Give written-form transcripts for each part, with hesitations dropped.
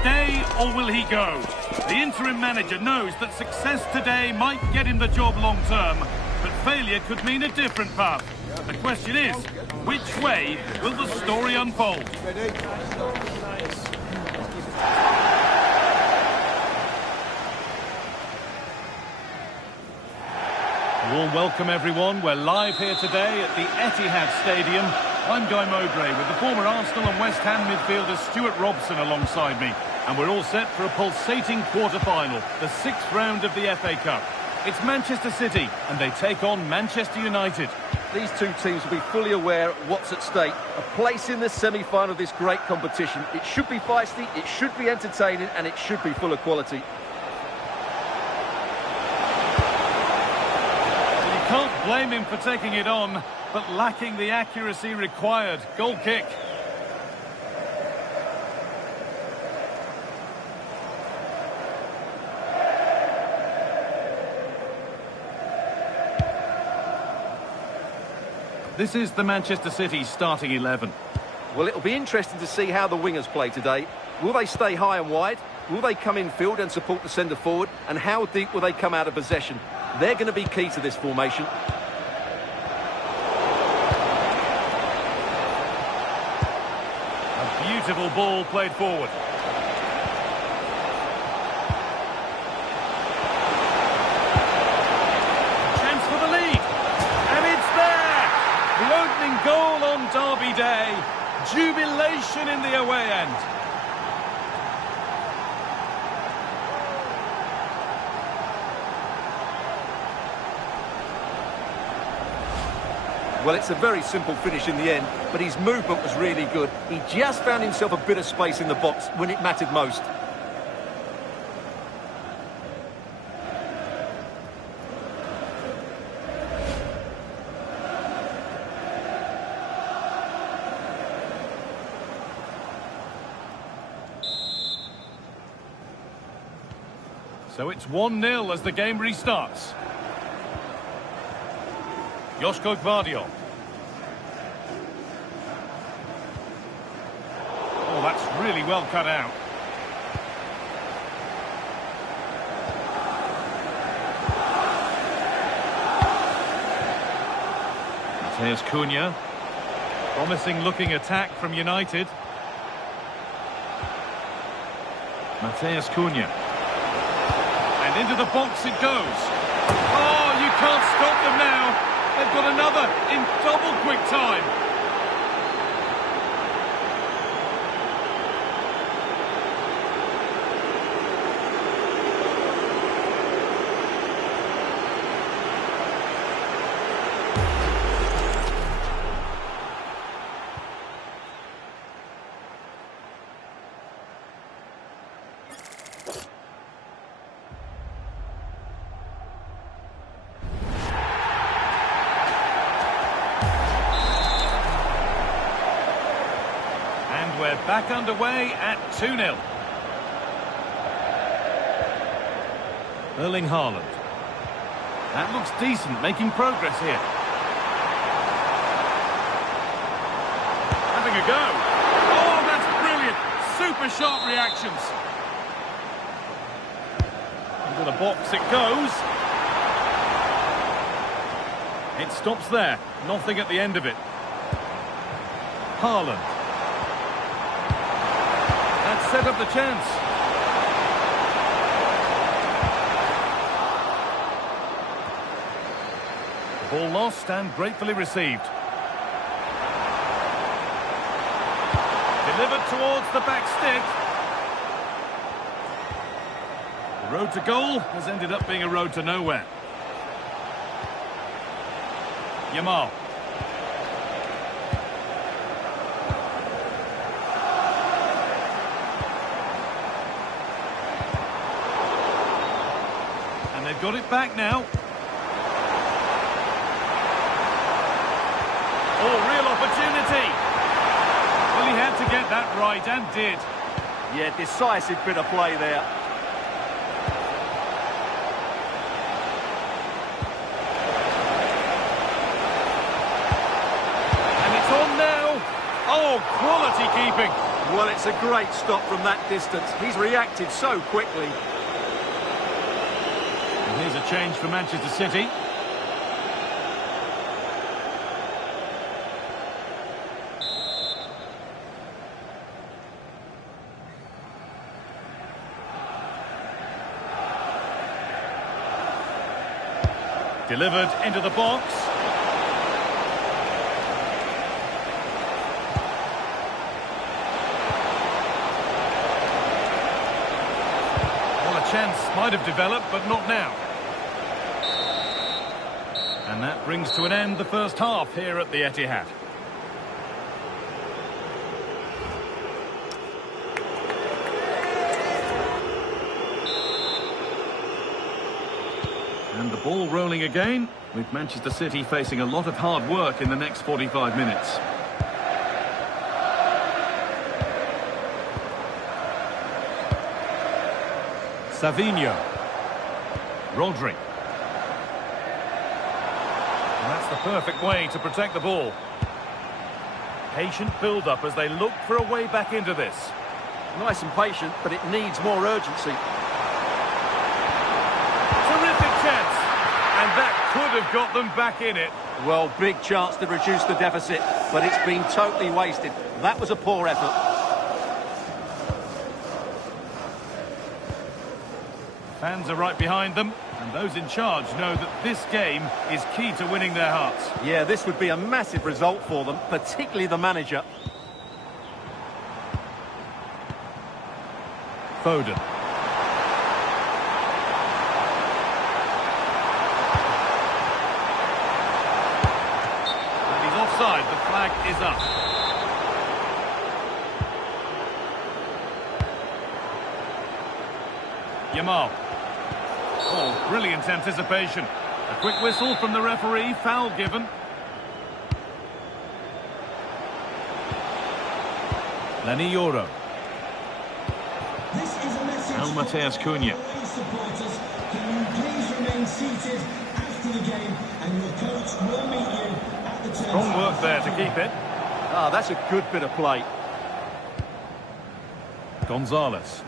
Stay or will he go? The interim manager knows that success today might get him the job long term, but failure could mean a different path. The question is, which way will the story unfold? A warm welcome everyone. We're live here today at the Etihad Stadium. I'm Guy Mowbray with the former Arsenal and West Ham midfielder Stuart Robson alongside me. And we're all set for a pulsating quarter-final, the 6th round of the FA Cup. It's Manchester City, and they take on Manchester United. These two teams will be fully aware of what's at stake. A place in the semi-final of this great competition. It should be feisty, it should be entertaining, and it should be full of quality. You can't blame him for taking it on, but lacking the accuracy required. Goal kick. This is the Manchester City starting 11. Well, it'll be interesting to see how the wingers play today. Will they stay high and wide? Will they come in field and support the centre forward? And how deep will they come out of possession? They're going to be key to this formation. A beautiful ball played forward. Goal on Derby Day. Jubilation in the away end. Well, it's a very simple finish in the end, but his movement was really good. He just found himself a bit of space in the box when it mattered most. So it's 1-0 as the game restarts. Joško Gvardiol. Oh, that's really well cut out. Matheus Cunha. Promising looking attack from United. Matheus Cunha. And into the box it goes. Oh, you can't stop them now. They've got another in double quick time. We're back underway at 2-0. Erling Haaland. That looks decent, making progress here. Having a go. Oh, that's brilliant. Super sharp reactions. Into the box it goes. It stops there. Nothing at the end of it. Haaland. Set up the chance. The ball lost and gratefully received. Delivered towards the back stick. The road to goal has ended up being a road to nowhere. Yamal. They've got it back now. Oh, real opportunity. Well, he had to get that right and did. Yeah, decisive bit of play there. And it's on now. Oh, quality keeping. Well, it's a great stop from that distance. He's reacted so quickly. And here's a change for Manchester City. Delivered into the box. Well, a chance might have developed, but not now. And that brings to an end the first half here at the Etihad. And the ball rolling again, with Manchester City facing a lot of hard work in the next 45 minutes. Savinho. Rodri. And that's the perfect way to protect the ball. Patient build-up as they look for a way back into this. Nice and patient, but it needs more urgency. Chance, and that could have got them back in it. Well, big chance to reduce the deficit, but it's been totally wasted. That was a poor effort. Fans are right behind them, and those in charge know that this game is key to winning their hearts. Yeah, this would be a massive result for them, particularly the manager. Foden. Offside, the flag is up. Yamal. Oh, brilliant anticipation. A quick whistle from the referee, foul given. Lani Yoro. Now Mateus Cunha. Supporters, can you please remain seated after the game, and your coach will meet you. Strong work there to keep it. Ah, that's a good bit of play. Gonzalez.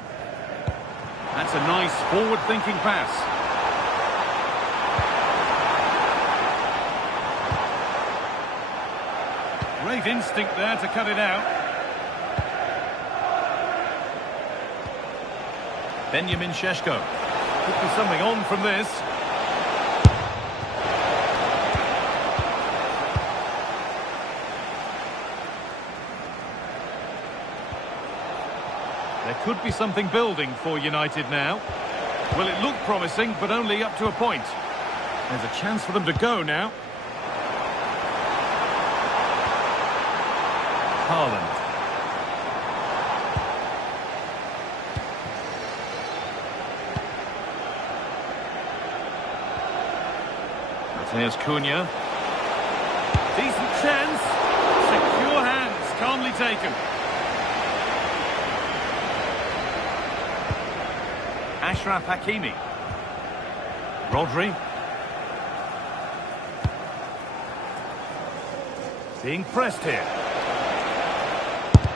That's a nice forward-thinking pass. Great instinct there to cut it out. Benjamin Šeško. Could be something on from this. There could be something building for United now. Well, it looked promising, but only up to a point. There's a chance for them to go now. Haaland. Mateus Cunha. Decent chance. Secure hands, calmly taken. Ashraf Hakimi. Rodri. Being pressed here.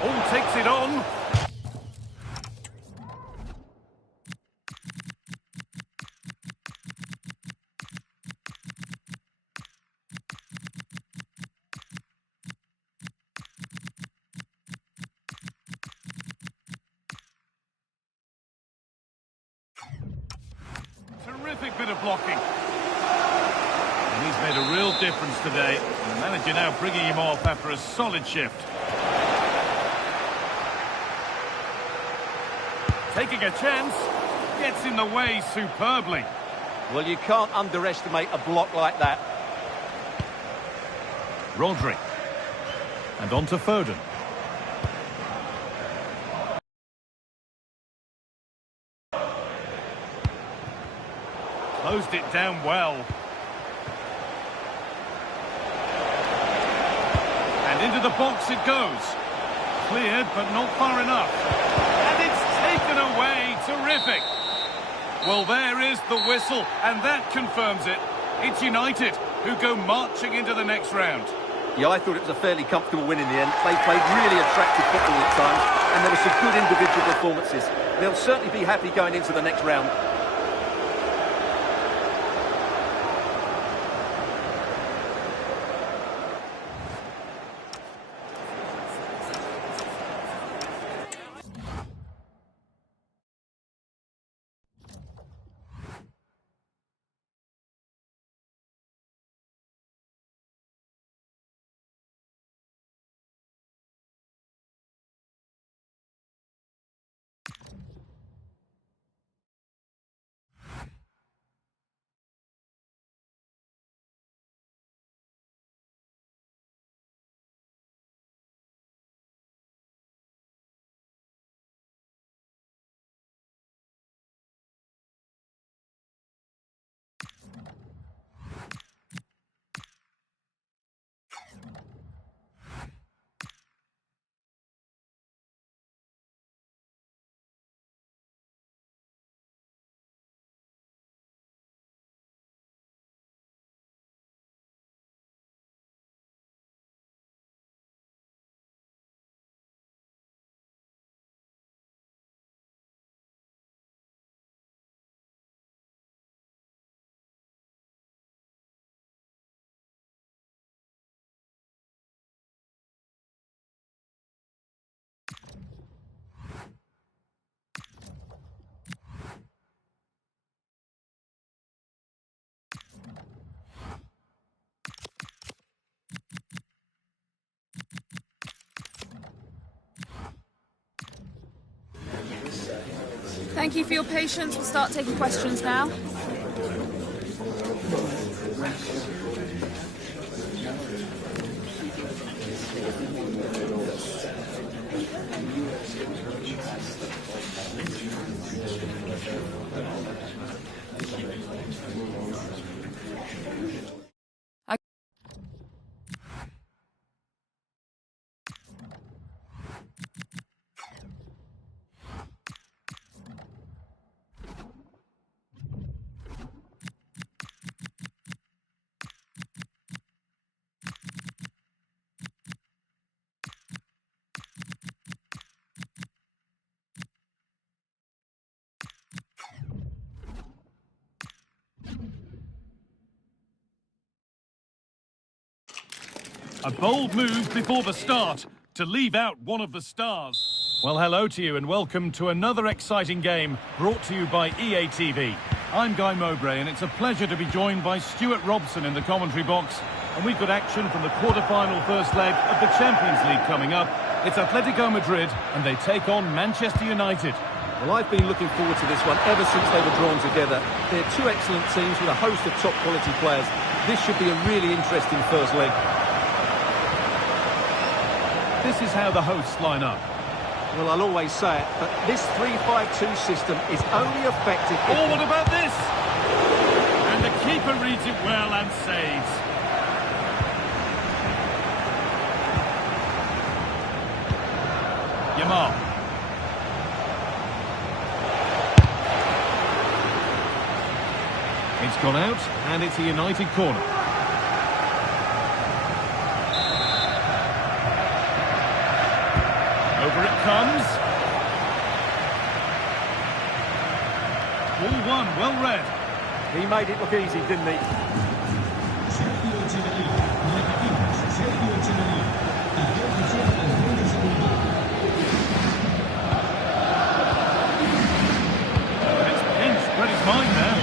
Oh, takes it on. Terrific bit of blocking. And he's made a real difference today. And the manager now bringing him off after a solid shift. Taking a chance. Gets in the way superbly. Well, you can't underestimate a block like that. Rodri. And on to Foden. Closed it down well. And into the box it goes. Cleared, but not far enough. And it's taken away. Terrific. Well, there is the whistle, and that confirms it. It's United who go marching into the next round. Yeah, I thought it was a fairly comfortable win in the end. They played really attractive football at times, and there were some good individual performances. They'll certainly be happy going into the next round. Thank you for your patience. We'll start taking questions now. A bold move before the start to leave out one of the stars. Well, hello to you and welcome to another exciting game brought to you by EA TV. I'm Guy Mowbray and it's a pleasure to be joined by Stuart Robson in the commentary box. And we've got action from the quarter-final first leg of the Champions League coming up. It's Atletico Madrid and they take on Manchester United. Well, I've been looking forward to this one ever since they were drawn together. They're two excellent teams with a host of top-quality players. This should be a really interesting first leg. This is how the hosts line up. Well, I'll always say it, but this 3-5-2 system is only effective if... Oh, what about this? And the keeper reads it well and saves. Yamal. It's gone out, and it's a United corner. Over it comes. Ball one, well read. He made it look easy, didn't he? It's pinched, but it's mine now.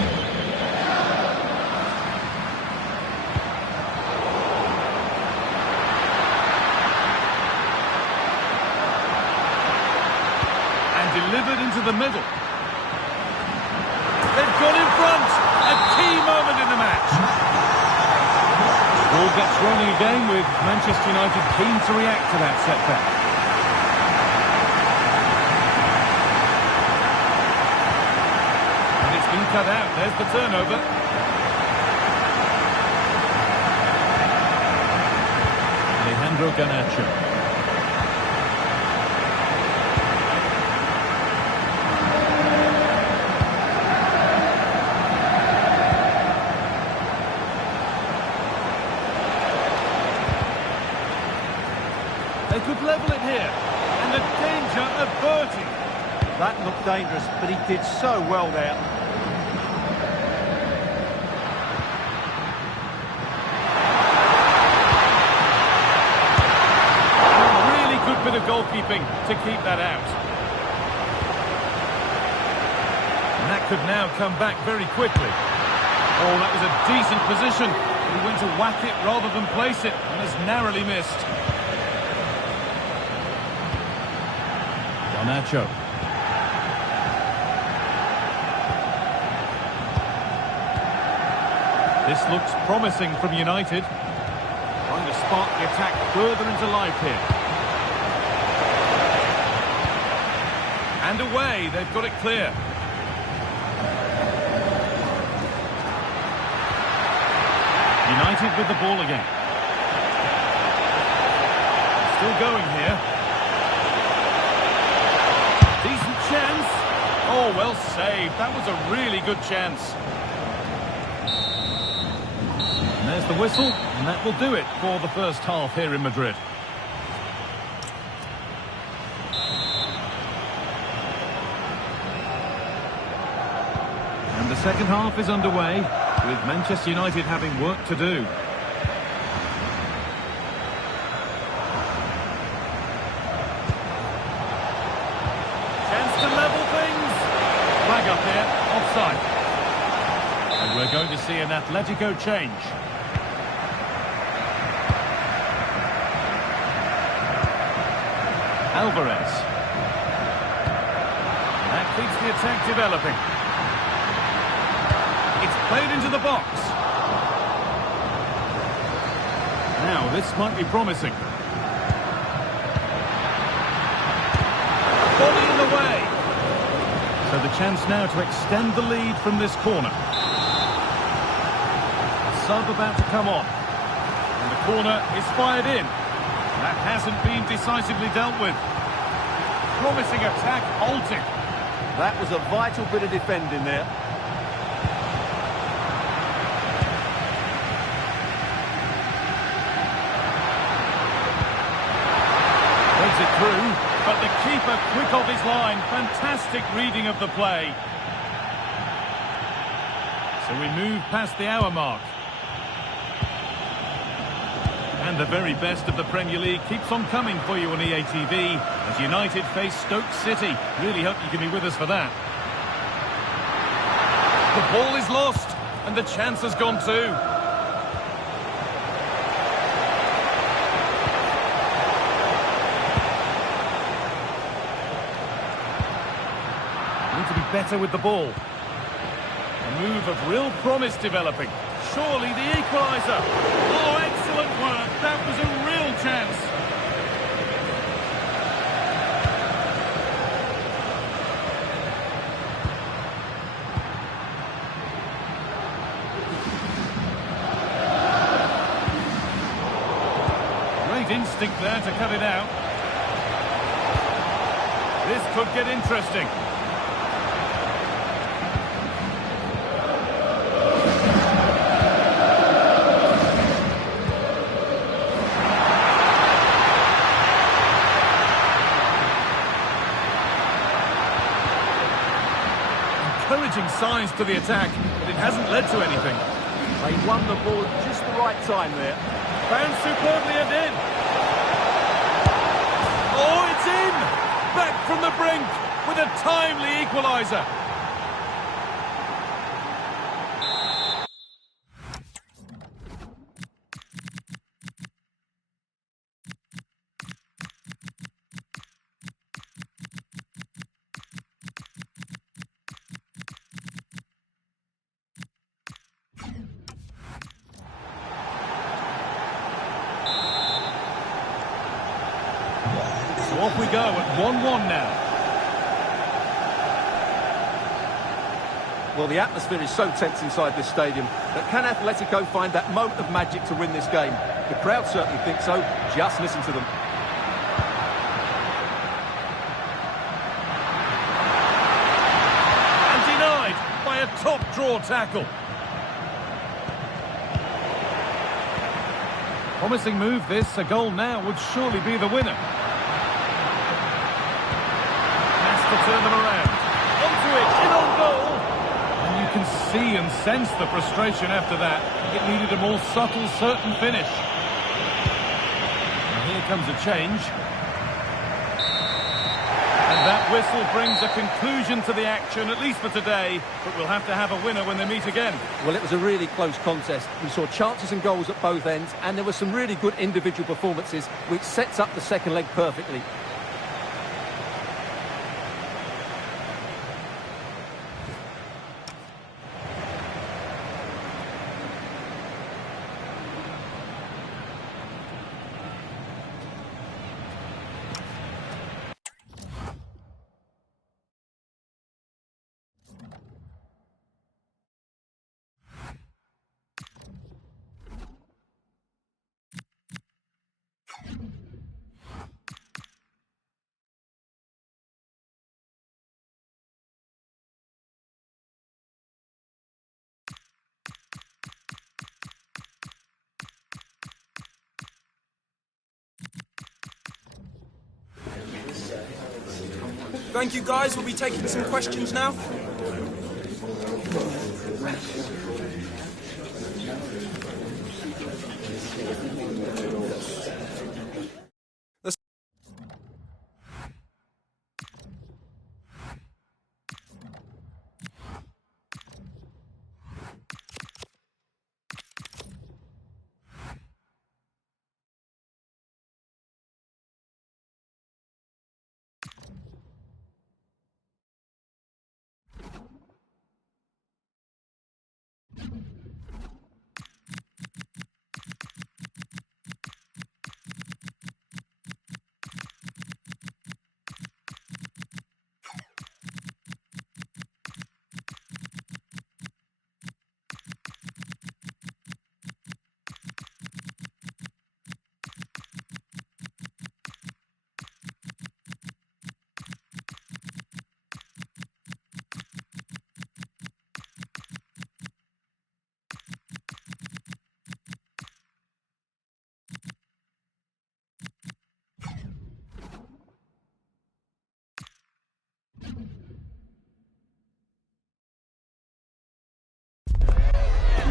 Delivered into the middle. They've gone in front. A key moment in the match. Ball gets rolling again with Manchester United keen to react to that setback. And it's been cut out. There's the turnover. Alejandro Garnacho. They could level it here, and the danger averted. That looked dangerous, but he did so well there. A really good bit of goalkeeping to keep that out. And that could now come back very quickly. Oh, that was a decent position. He went to whack it rather than place it, and has narrowly missed. Garnacho. This looks promising from United. Trying to spark the attack further into life here. And away, they've got it clear. United with the ball again. Still going here. Decent chance. Oh, well saved. That was a really good chance. And there's the whistle, and that will do it for the first half here in Madrid. And the second half is underway, with Manchester United having work to do. Chance to level things. Flag up here, offside. And we're going to see an Atletico change. Alvarez. That keeps the attack developing. It's played into the box. Now, this might be promising. Body in the way. So the chance now to extend the lead from this corner. Sub about to come on. And the corner is fired in. That hasn't been decisively dealt with. Promising attack halted. That was a vital bit of defending there. Plays it through, but the keeper quick off his line. Fantastic reading of the play. So we move past the hour mark. And the very best of the Premier League keeps on coming for you on EA TV as United face Stoke City. Really hope you can be with us for that. The ball is lost, and the chance has gone too. Need to be better with the ball. A move of real promise developing. Surely the equaliser. Oh, excellent work. That was a real chance. Great instinct there to cut it out. This could get interesting. Encouraging signs to the attack, but it hasn't led to anything. They won the ball at just the right time there. Found superbly and in. Oh, it's in! Back from the brink with a timely equaliser. So off we go at 1-1 now. Well, the atmosphere is so tense inside this stadium, but can Atletico find that moment of magic to win this game? The crowd certainly think so. Just listen to them. And denied by a top draw tackle. Promising move this. A goal now would surely be the winner. Has to turn them around. Onto it, in on goal. And you can see and sense the frustration after that. It needed a more subtle, certain finish. And here comes a change. And that whistle brings a conclusion to the action, at least for today. But we'll have to have a winner when they meet again. Well, it was a really close contest. We saw chances and goals at both ends, and there were some really good individual performances, which sets up the second leg perfectly. Thank you, guys. We'll be taking some questions now.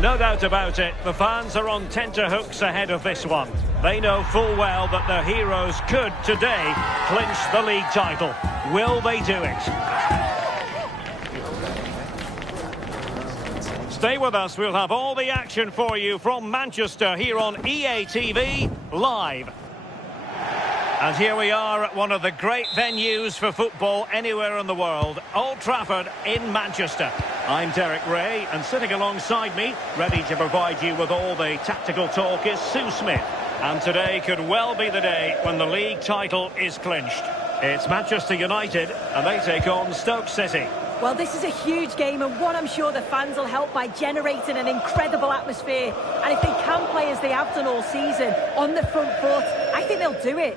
No doubt about it, the fans are on tenterhooks ahead of this one. They know full well that their heroes could, today, clinch the league title. Will they do it? Stay with us, we'll have all the action for you from Manchester here on EA TV Live. And here we are at one of the great venues for football anywhere in the world, Old Trafford in Manchester. I'm Derek Ray, and sitting alongside me, ready to provide you with all the tactical talk, is Sue Smith. And today could well be the day when the league title is clinched. It's Manchester United, and they take on Stoke City. Well, this is a huge game, and one I'm sure the fans will help by generating an incredible atmosphere. And if they can play as they have done all season, on the front foot, I think they'll do it.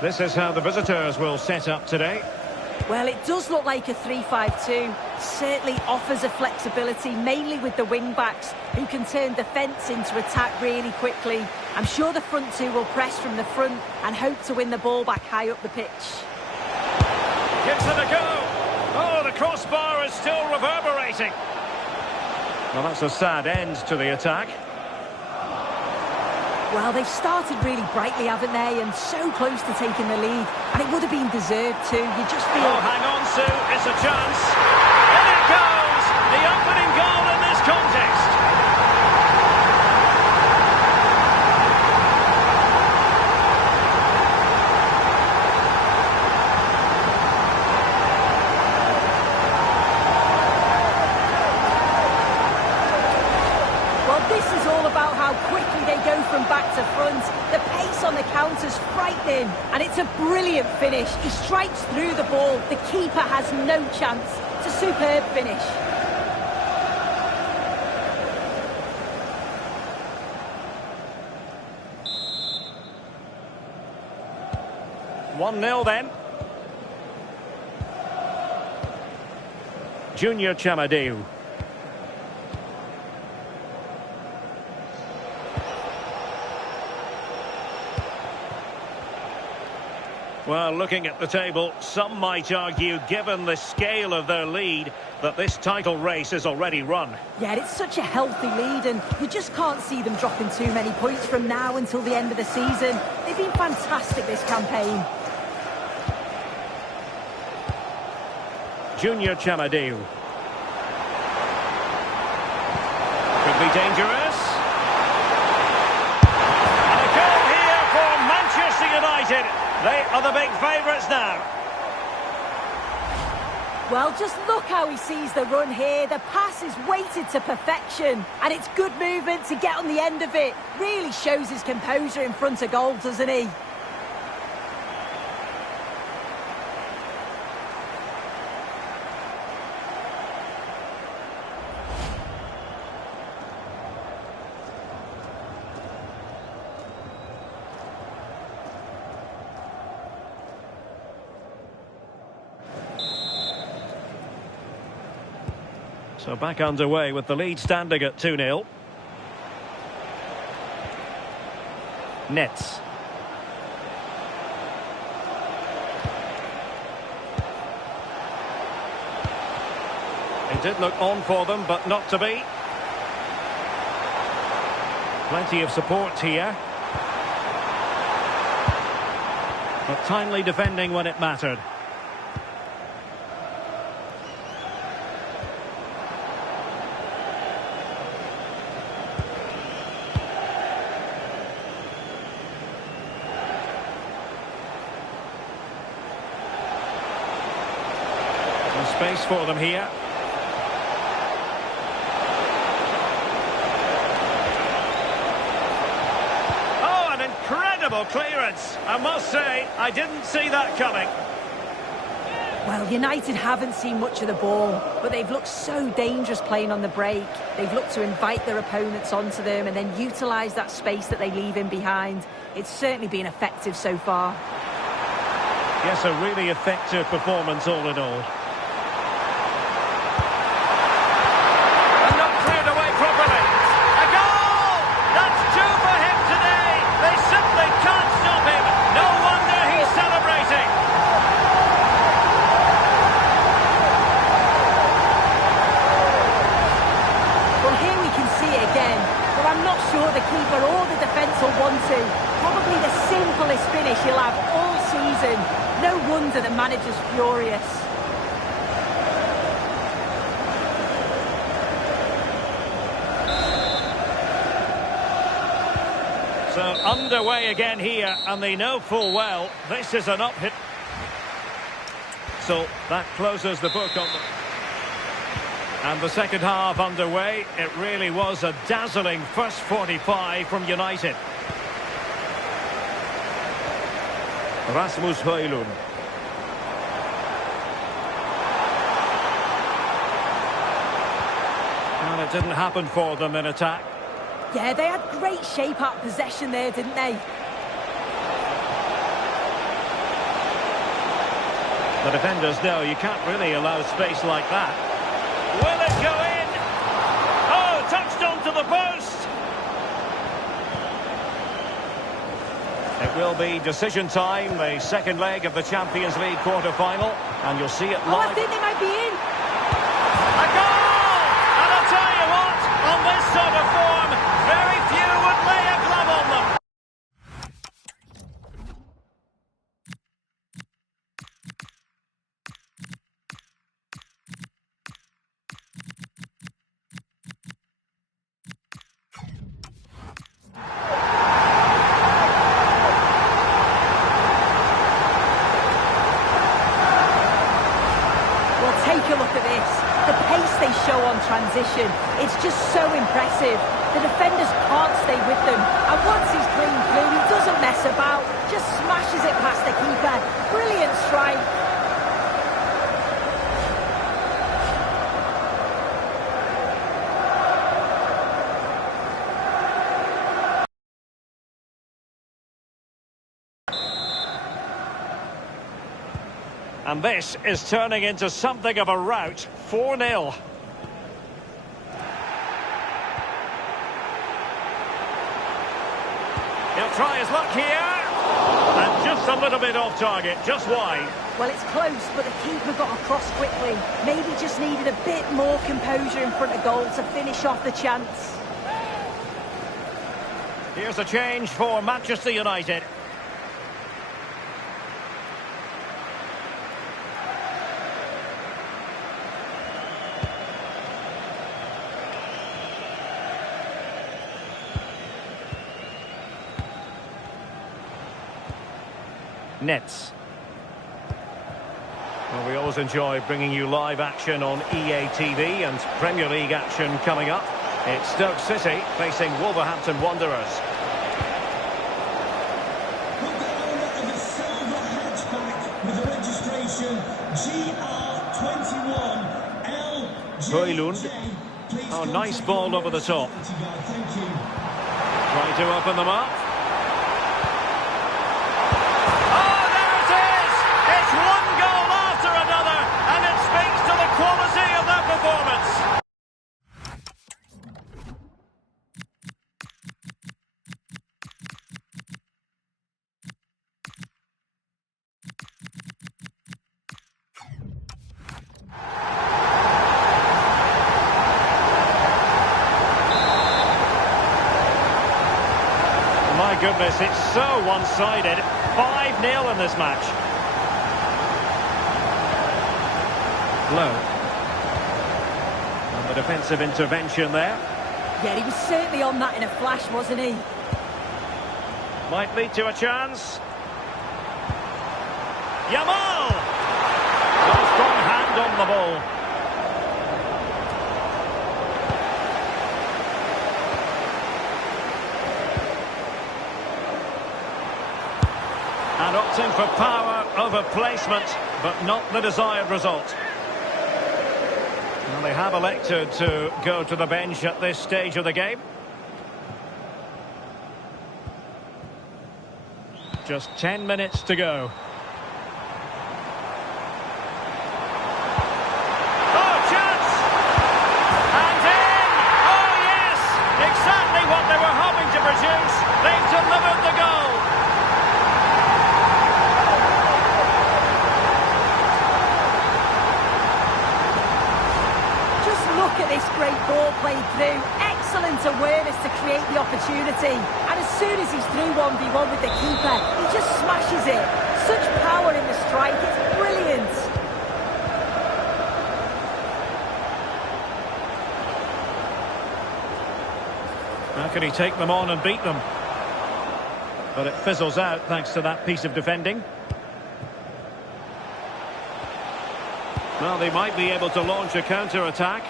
This is how the visitors will set up today. Well, it does look like a 3-5-2. Certainly offers a flexibility, mainly with the wing-backs, who can turn defence into attack really quickly. I'm sure the front two will press from the front and hope to win the ball back high up the pitch. Gives it a go. Oh, the crossbar is still reverberating. Well, that's a sad end to the attack. Well, they've started really brightly, haven't they? And so close to taking the lead. And it would have been deserved too. You just feel... Oh, hang on, Sue. It's a chance. In it goes! The opening goal in this contest. This is all about how quickly they go from back to front. The pace on the counter's frightening, and it's a brilliant finish. He strikes through the ball. The keeper has no chance. It's a superb finish. One 0 then. Junior Chamadeu. Well, looking at the table, some might argue, given the scale of their lead, that this title race is already run. Yeah, it's such a healthy lead, and you just can't see them dropping too many points from now until the end of the season. They've been fantastic this campaign. Junior Chamadeu. Could be dangerous. And a goal here for Manchester United. They are the big favourites now. Well, just look how he sees the run here. The pass is weighted to perfection, and it's good movement to get on the end of it. Really shows his composure in front of goal, doesn't he? So back underway with the lead standing at 2-0. Nets. It did look on for them, but not to be. Plenty of support here. But timely defending when it mattered. Space for them here. Oh, an incredible clearance. I must say, I didn't see that coming. Well, United haven't seen much of the ball, but they've looked so dangerous playing on the break. They've looked to invite their opponents onto them and then utilise that space that they leave in behind. It's certainly been effective so far. Yes, a really effective performance all in all. The keeper or the defence will want to. Probably the simplest finish he'll have all season. No wonder the manager's furious. So underway again here, and they know full well this is an up-hit. So that closes the book on them. And the second half underway. It really was a dazzling first 45 from United. Rasmus Højlund. And it didn't happen for them in attack. Yeah, they had great shape out possession there, didn't they? The defenders know you can't really allow space like that. Will it go in? Oh, touched onto the post. It will be decision time, the second leg of the Champions League quarter-final, and you'll see it live. Oh, I think they might be in. A goal! And I'll tell you what, on this sort of form, very few would lay a glove on them. Take a look at this. The pace they show on transition, it's just so impressive. The defenders can't stay with them. And once he's clean through, he doesn't mess about. Just smashes it past the keeper. Brilliant strike. And this is turning into something of a rout. 4-0. He'll try his luck here. And just a little bit off target, just wide. Well, it's close, but the keeper got across quickly. Maybe just needed a bit more composure in front of goal to finish off the chance. Here's a change for Manchester United. Nets. Well, we always enjoy bringing you live action on EA TV and Premier League action coming up. It's Stoke City facing Wolverhampton Wanderers. With the owner of a silver hatchback with the registration Byooooo. Oh, nice ball over the top. Thank you. Trying to open them up. Quality of their performance. My goodness, it's so one-sided. 5-0 in this match. Low. And the defensive intervention there. Yeah, he was certainly on that in a flash, wasn't he? Might lead to a chance. Yamal! No strong hand on the ball. And opting for power over placement, but not the desired result. Well, they have elected to go to the bench at this stage of the game. Just 10 minutes to go. Oh, chance! And in! Oh, yes! Exactly what they were hoping to produce. They've delivered the goal. Look at this great ball played through. Excellent awareness to create the opportunity. And as soon as he's through 1v1 with the keeper, he just smashes it. Such power in the strike. It's brilliant. How can he take them on and beat them? But it fizzles out thanks to that piece of defending. Well, they might be able to launch a counter-attack.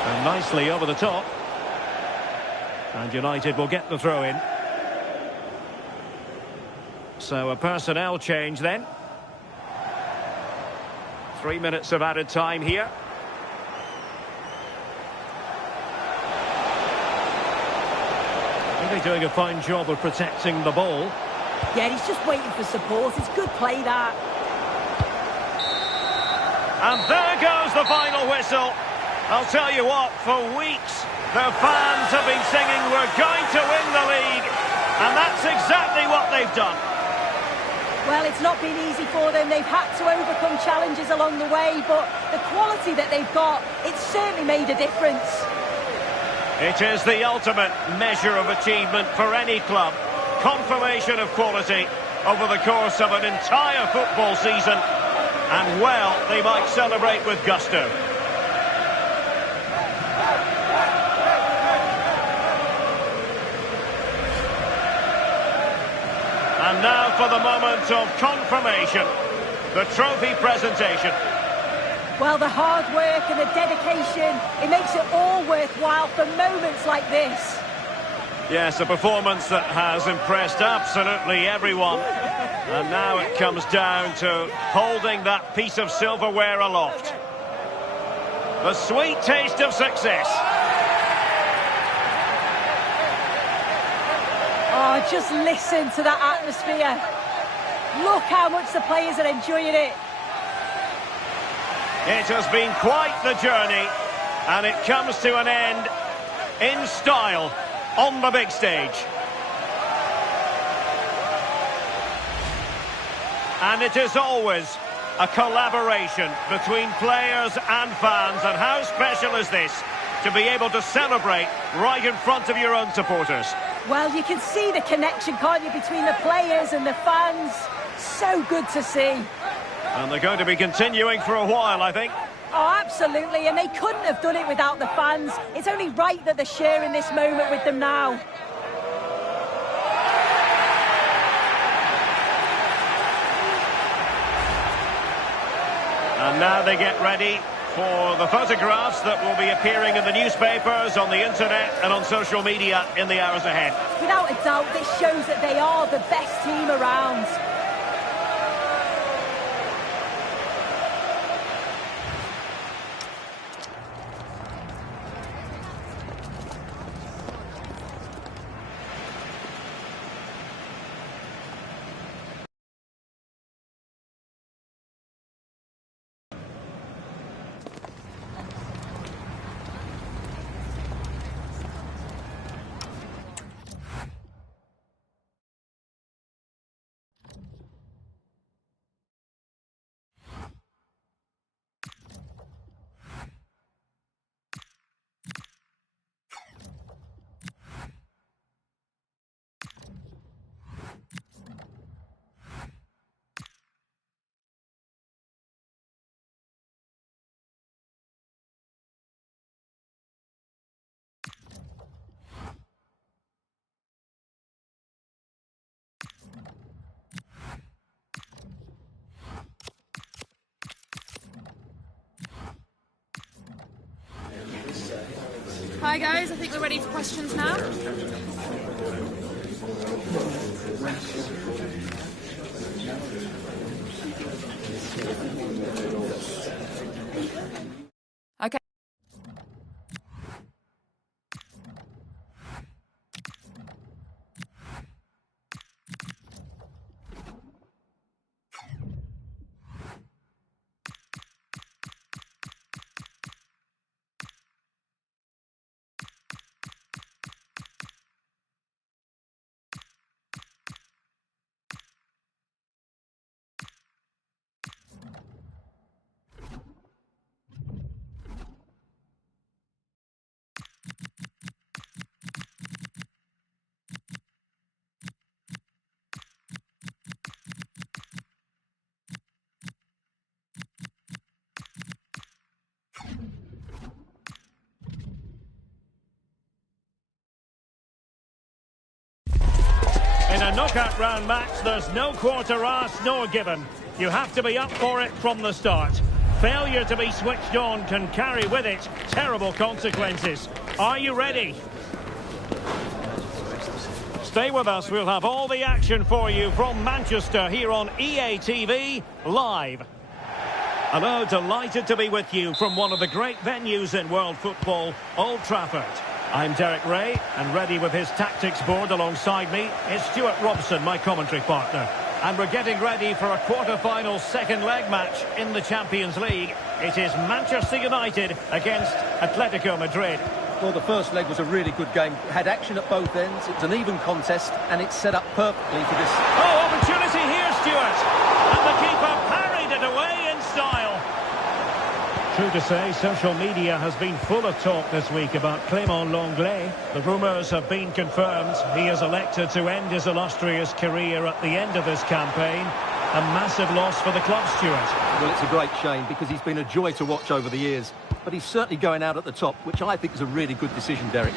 And nicely over the top. And United will get the throw in. So a personnel change then. 3 minutes of added time here. Really doing a fine job of protecting the ball. Yeah, he's just waiting for support. It's good play, that. And there goes the final whistle. I'll tell you what, for weeks, the fans have been singing, we're going to win the league. And that's exactly what they've done. Well, it's not been easy for them. They've had to overcome challenges along the way, but the quality that they've got, it's certainly made a difference. It is the ultimate measure of achievement for any club. Confirmation of quality over the course of an entire football season. And, well, they might celebrate with gusto. And now for the moment of confirmation, the trophy presentation. Well, the hard work and the dedication, it makes it all worthwhile for moments like this. Yes, a performance that has impressed absolutely everyone. And now it comes down to holding that piece of silverware aloft. The sweet taste of success. Oh, just listen to that atmosphere. Look how much the players are enjoying it. It has been quite the journey, and it comes to an end in style on the big stage. And it is always a collaboration between players and fans, and how special is this to be able to celebrate right in front of your own supporters. Well, you can see the connection, can't you, between the players and the fans. So good to see. And they're going to be continuing for a while, I think. Oh, absolutely, and they couldn't have done it without the fans. It's only right that they're sharing this moment with them now. And now they get ready for the photographs that will be appearing in the newspapers, on the internet and on social media in the hours ahead. Without a doubt, this shows that they are the best team around. Hi guys, I think we're ready for questions now. Okay. In a knockout round match, there's no quarter asked nor given. You have to be up for it from the start. Failure to be switched on can carry with it terrible consequences. Are you ready? Stay with us, we'll have all the action for you from Manchester here on EA TV Live. Hello, delighted to be with you from one of the great venues in world football, Old Trafford. I'm Derek Ray, and ready with his tactics board alongside me is Stuart Robson, my commentary partner. And we're getting ready for a quarter-final second leg match in the Champions League. It is Manchester United against Atletico Madrid. Well, the first leg was a really good game. It had action at both ends. It's an even contest, and it's set up perfectly for this. Oh, opportunity here, Stuart. And the keeper parried it away in style. True to say, social media has been full of talk this week about Clément Lenglet. The rumours have been confirmed. He has elected to end his illustrious career at the end of this campaign. A massive loss for the club, Stuart. Well, it's a great shame because he's been a joy to watch over the years. But he's certainly going out at the top, which I think is a really good decision, Derek.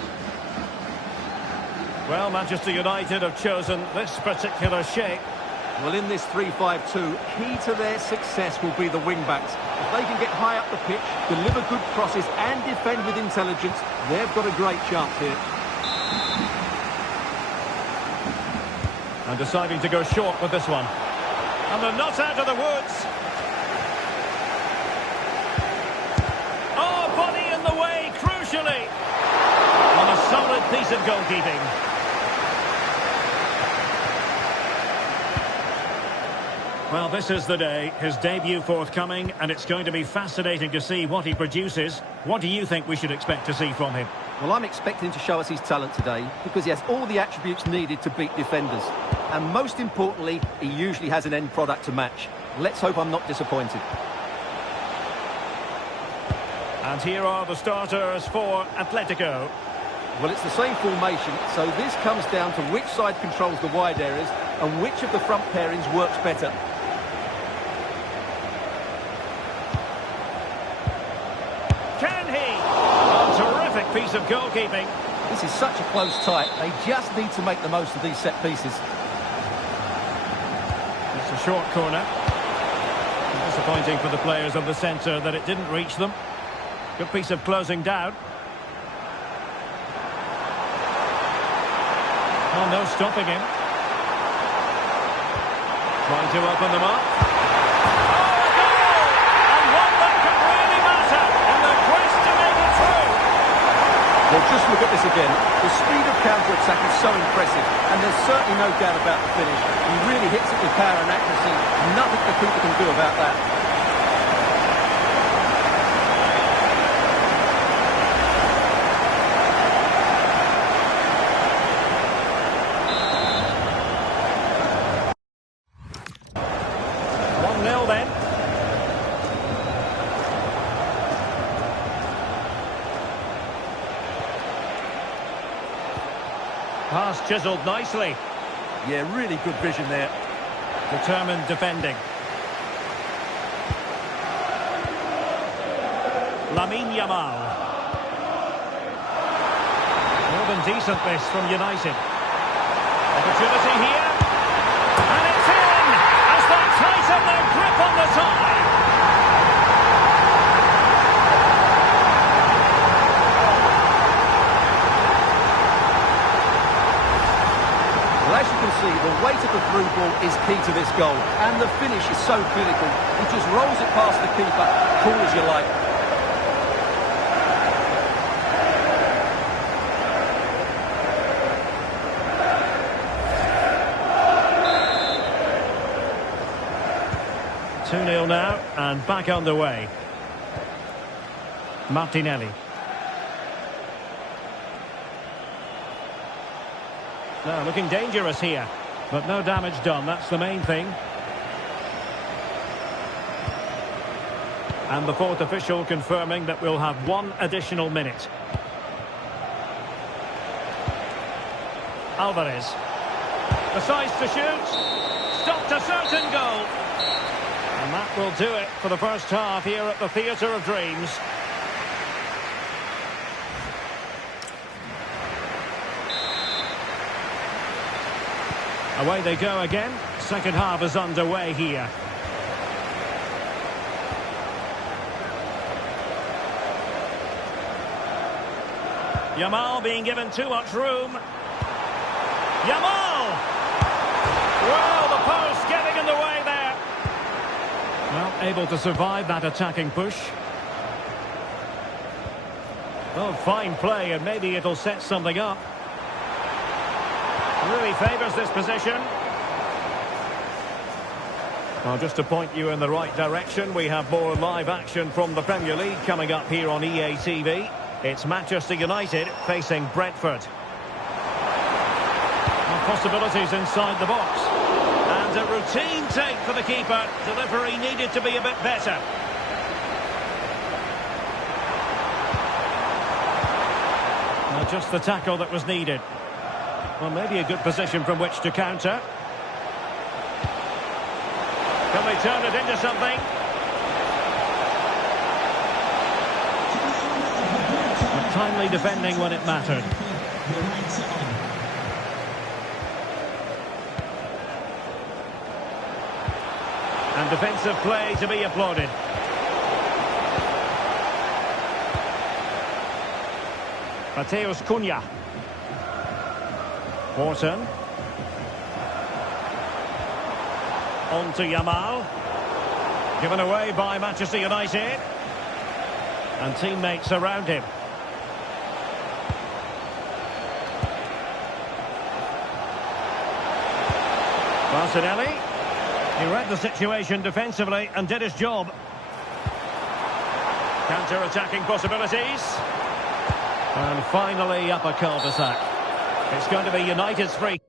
Well, Manchester United have chosen this particular shape. Well, in this 3-5-2, key to their success will be the wing-backs. If they can get high up the pitch, deliver good crosses and defend with intelligence, they've got a great chance here. And deciding to go short with this one. And they're not out of the woods. Oh, body in the way, crucially. On a solid piece of goalkeeping. Well, this is the day, his debut forthcoming, and it's going to be fascinating to see what he produces. What do you think we should expect to see from him? Well, I'm expecting him to show us his talent today because he has all the attributes needed to beat defenders. And most importantly, he usually has an end product to match. Let's hope I'm not disappointed. And here are the starters for Atletico. Well, it's the same formation, so this comes down to which side controls the wide areas and which of the front pairings works better. Can he? Oh, terrific piece of goalkeeping. This is such a close tie. They just need to make the most of these set pieces. It's a short corner. Disappointing for the players of the centre that it didn't reach them. Good piece of closing down. Oh, no stopping him. Trying to open them up. Well, just look at this again. The speed of counter-attack is so impressive, and there's certainly no doubt about the finish. He really hits it with power and accuracy. Nothing the keeper can do about that. Then. Pass chiselled nicely. Yeah, really good vision there. Determined defending. Lamine Yamal. More than decent this from United. Opportunity here. And it's in! As they tighten their grip on the tie. Well, as you can see, the weight of the through ball is key to this goal. And the finish is so clinical. He just rolls it past the keeper, cool as you like. Two-nil now, and back underway. Martinelli. Now, looking dangerous here, but no damage done, that's the main thing. And the fourth official confirming that we'll have one additional minute. Alvarez. Decides to shoot. Stopped a certain goal. And that will do it for the first half here at the Theatre of Dreams. Away they go again. Second half is underway here. Yamal being given too much room. Yamal! Well, the post getting in the way there. Well, able to survive that attacking push. Oh, fine play, and maybe it'll set something up. Really favours this position. Well, just to point you in the right direction, we have more live action from the Premier League coming up here on EA TV. It's Manchester United facing Brentford. Well, possibilities inside the box. And a routine take for the keeper. Delivery needed to be a bit better. Well, just the tackle that was needed. Well, maybe a good position from which to counter. Can they turn it into something? But timely defending when it mattered. defensive play to be applauded. Mateus Cunha. Horton. On to Yamal. Given away by Manchester United. And teammates around him. Martinelli. He read the situation defensively and did his job. Counter-attacking possibilities. And finally up a cul-de-sac. It's going to be United's free.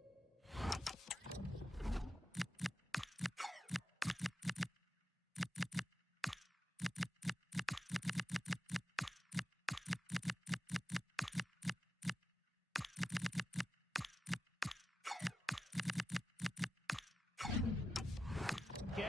Kick.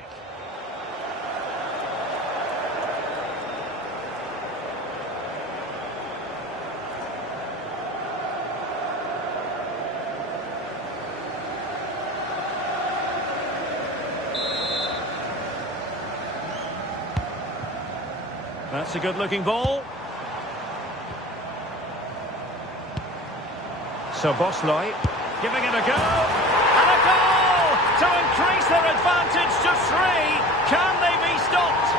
That's a good-looking ball. So Bosloy giving it a go. And a goal to increase their advantage to 3. Can they be stopped?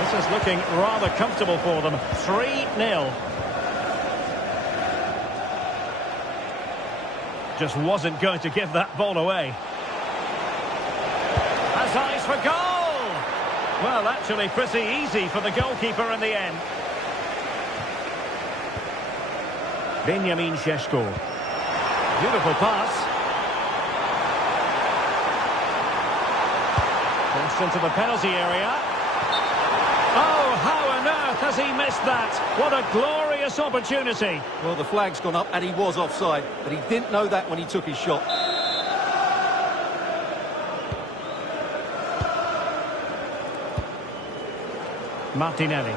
This is looking rather comfortable for them. 3-0. Just wasn't going to give that ball away. Has eyes for goal! Well, actually pretty easy for the goalkeeper in the end. Benjamin Šeško. Beautiful pass. Crossed into the penalty area. Oh, how on earth has he missed that? What a glorious opportunity. Well, the flag's gone up and he was offside, but he didn't know that when he took his shot. Martinelli.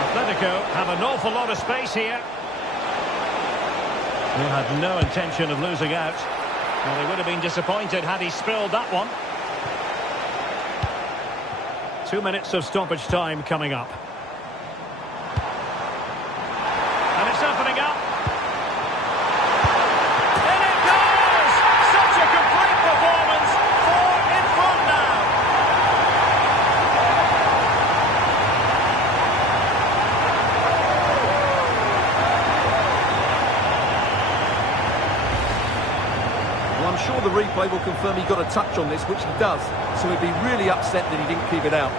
Atletico have an awful lot of space here. They had no intention of losing out. Well, they would have been disappointed had he spilled that one. 2 minutes of stoppage time coming up. And it's opening up. In it goes! Such a complete performance. 4 in front now. Well, I'm sure the replay will confirm he got a touch on this, which he does. So he'd be really upset that he didn't keep it out.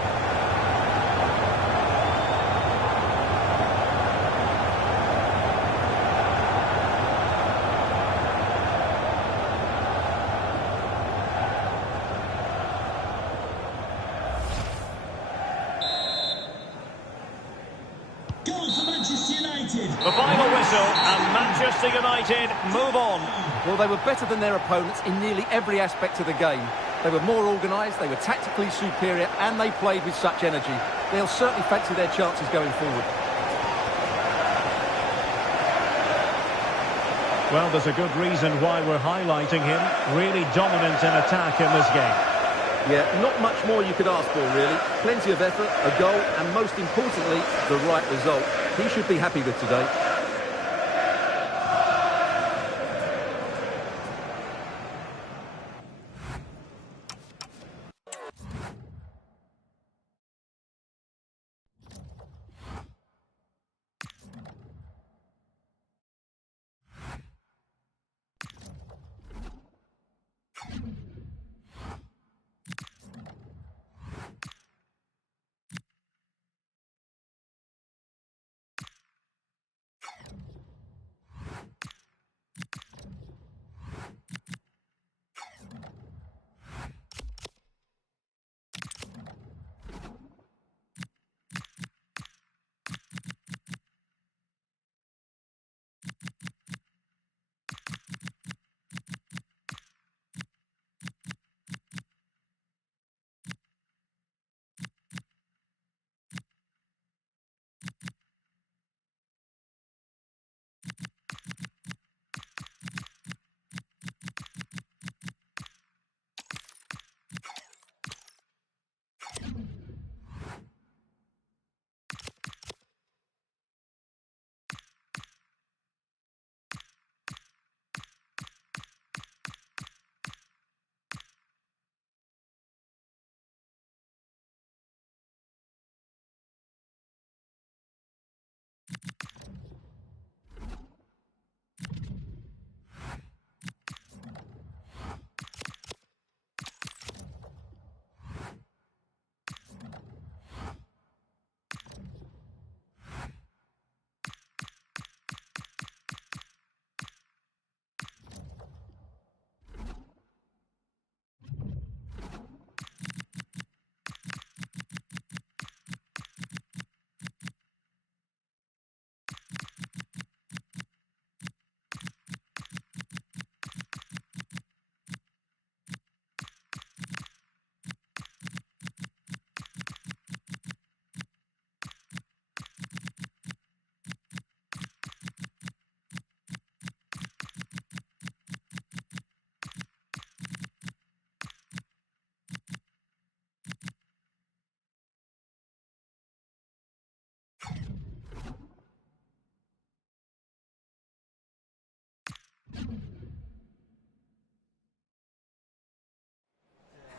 Goal for Manchester United. The final whistle and Manchester United move on. Well, they were better than their opponents in nearly every aspect of the game. They were more organised, they were tactically superior, and they played with such energy. They'll certainly fancy their chances going forward. Well, there's a good reason why we're highlighting him. Really dominant in attack in this game. Yeah, not much more you could ask for, really. Plenty of effort, a goal, and most importantly, the right result. He should be happy with today.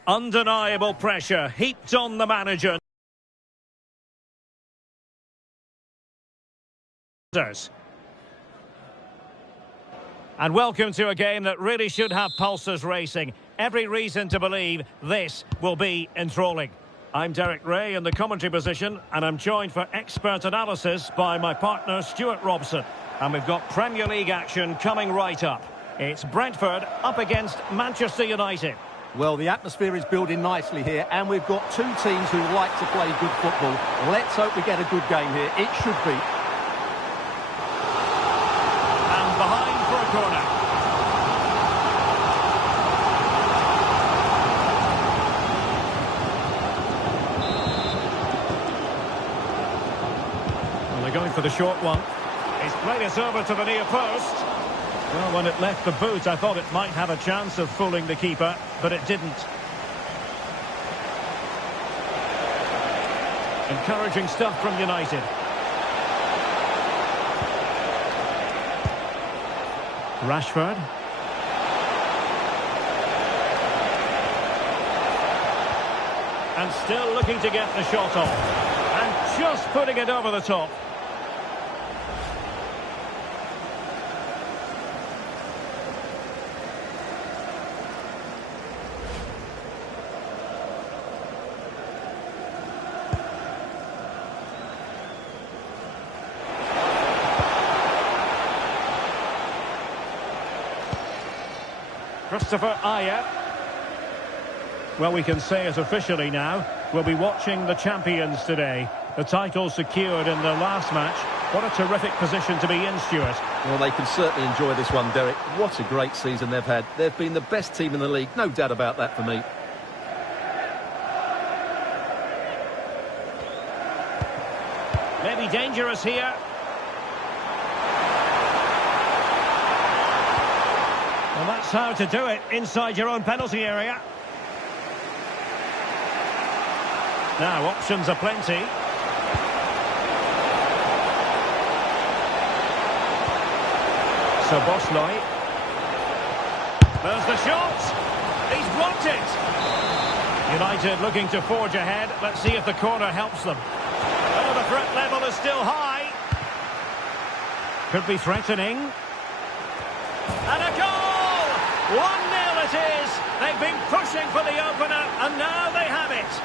Undeniable pressure heaped on the manager. And welcome to a game that really should have pulses racing. Every reason to believe this will be enthralling. I'm Derek Ray in the commentary position, and I'm joined for expert analysis by my partner Stuart Robson. And we've got Premier League action coming right up. It's Brentford up against Manchester United. Well, the atmosphere is building nicely here, and we've got two teams who like to play good football. Let's hope we get a good game here. It should be. And behind for a corner. Well, they're going for the short one. He's played it over to the near post. Well, when it left the boot, I thought it might have a chance of fooling the keeper, but it didn't. Encouraging stuff from United. Rashford. And still looking to get the shot off. And just putting it over the top. Christopher Ayer. Well, we can say it officially now. We'll be watching the champions today. The title secured in the last match. What a terrific position to be in, Stuart. Well, they can certainly enjoy this one, Derek. What a great season they've had. They've been the best team in the league. No doubt about that for me. Maybe dangerous here. Well, that's how to do it inside your own penalty area. Now, options are plenty. So Bosloy. There's the shot. He's blocked it. United looking to forge ahead. Let's see if the corner helps them. Oh, the threat level is still high. Could be threatening. And a goal! 1-0 it is. They've been pushing for the opener, and now they have it.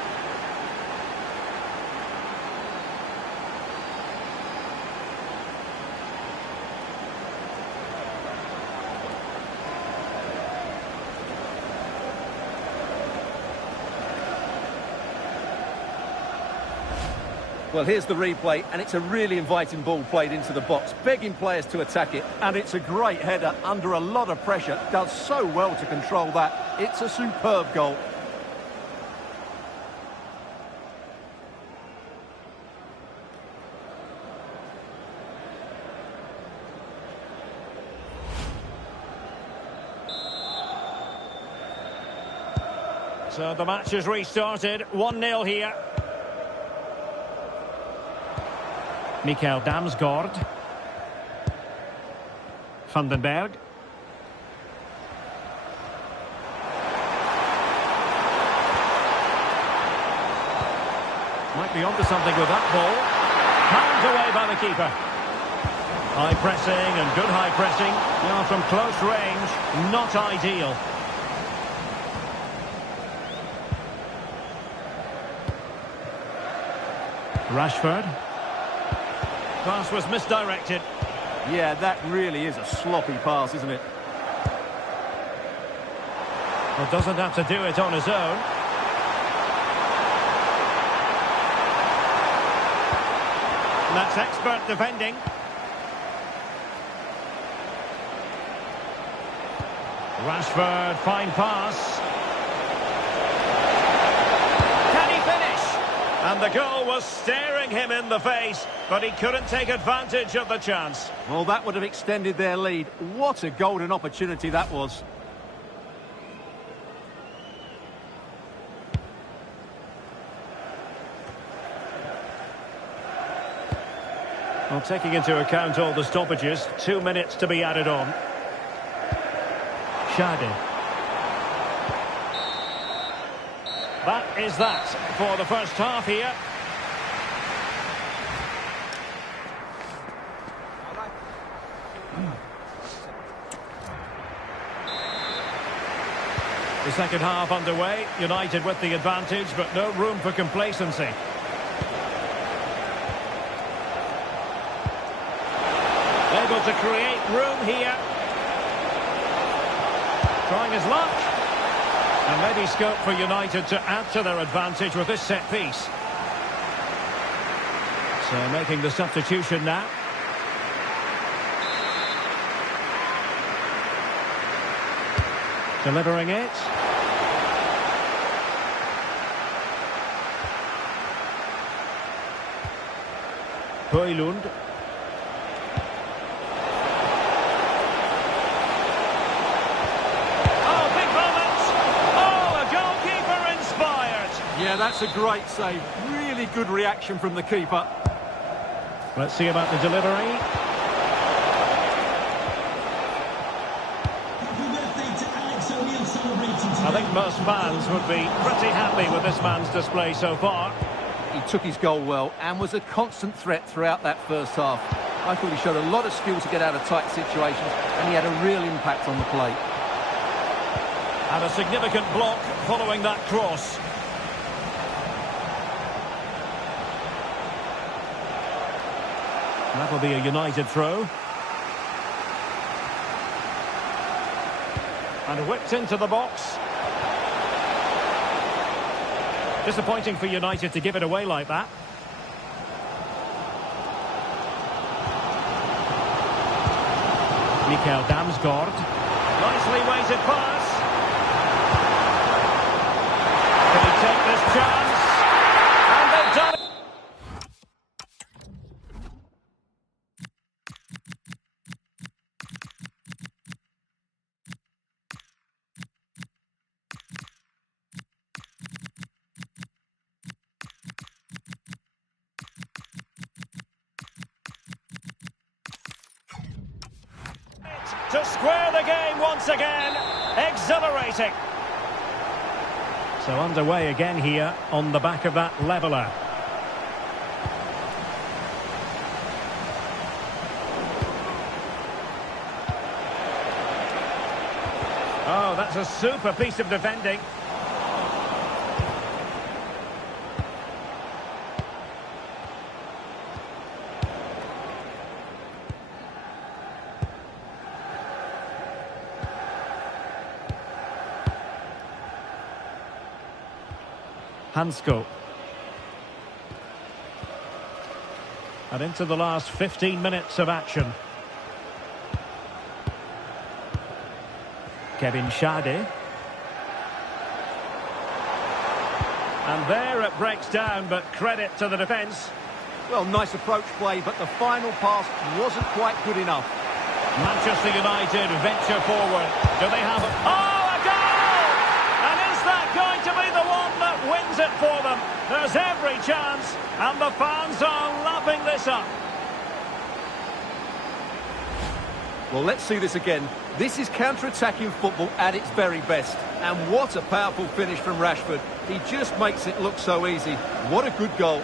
Well, here's the replay, and it's a really inviting ball played into the box, begging players to attack it, and it's a great header under a lot of pressure. Does so well to control that. It's a superb goal. So the match has restarted. 1-0 here. Mikael Damsgaard. Vandenberg. Might be onto something with that ball. Pounded away by the keeper. High pressing and good high pressing. Now from close range, not ideal. Rashford. Pass was misdirected. Yeah, that really is a sloppy pass, isn't it? Well, doesn't have to do it on his own. And that's expert defending. Rashford, fine pass. Can he finish? And the goal was staring him in the face, but he couldn't take advantage of the chance. Well, that would have extended their lead. What a golden opportunity that was. Well, taking into account all the stoppages, 2 minutes to be added on. Shade. That is that for the first half here. The second half underway. United with the advantage, but no room for complacency. Able to create room here. Trying his luck. And maybe scope for United to add to their advantage with this set piece. So making the substitution now. Delivering it. Byooooo. Yeah, that's a great save. Really good reaction from the keeper. Let's see about the delivery. Happy birthday to Alex O'Neill celebrating today. I think most fans would be pretty happy with this man's display so far. He took his goal well and was a constant threat throughout that first half. I thought he showed a lot of skill to get out of tight situations, and he had a real impact on the play. And a significant block following that cross. That will be a United throw. And whipped into the box. Disappointing for United to give it away like that. Mikael Damsgaard. Nicely weighted pass. Can he take this chance? And they've done it. To square the game once again. Exhilarating. So underway again here on the back of that leveller. Oh, that's a super piece of defending. Hansko. And into the last 15 minutes of action. Kevin Schade. And there it breaks down, but credit to the defence. Well, nice approach play, but the final pass wasn't quite good enough. Manchester United venture forward. Do they have... Oh, a goal! And is that going to be the one that wins it for them? There's every chance, and the fans are lapping this up. Well, let's see this again. This is counter-attacking football at its very best. And what a powerful finish from Rashford. He just makes it look so easy. What a good goal.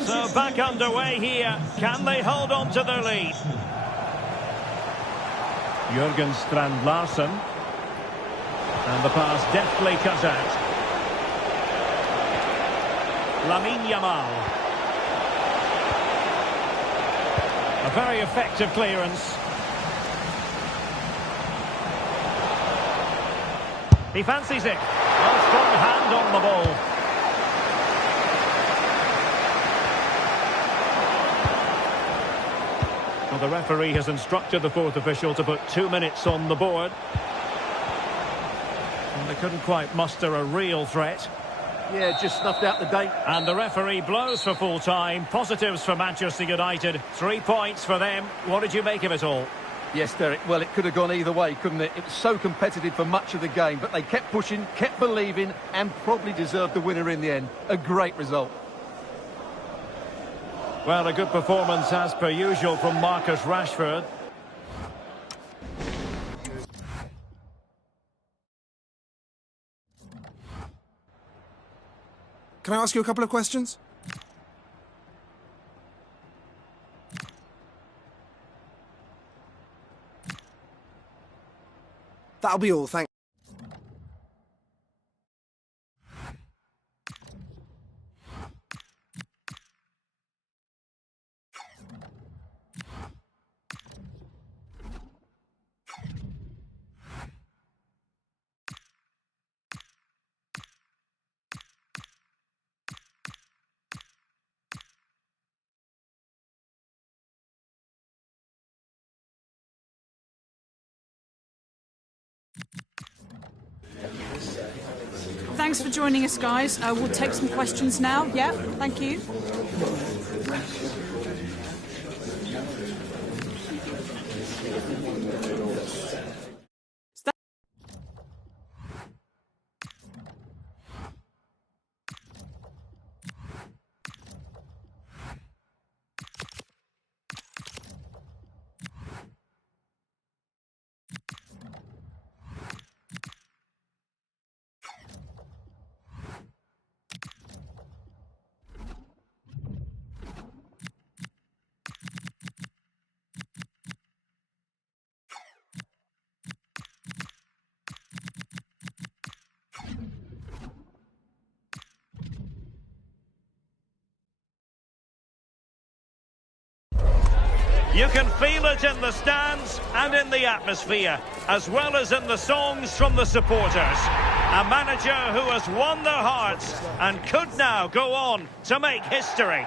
So back underway here. Can they hold on to their lead? Jurgen Strand Larsen. And the pass deftly cut out. Lamine Yamal. A very effective clearance. He fancies it. A strong hand on the ball. Well, the referee has instructed the fourth official to put 2 minutes on the board. And they couldn't quite muster a real threat. Yeah, just snuffed out the date. And the referee blows for full time. Positives for Manchester United. 3 points for them. What did you make of it all? Yes, Derek, well, it could have gone either way, couldn't it? It was so competitive for much of the game, but they kept pushing, kept believing, and probably deserved the winner in the end. A great result. Well, a good performance as per usual from Marcus Rashford. Can I ask you a couple of questions? That'll be all, thanks. Thanks for joining us, guys. We'll take some questions now. Yeah, thank you. You can feel it in the stands and in the atmosphere, as well as in the songs from the supporters. A manager who has won their hearts and could now go on to make history.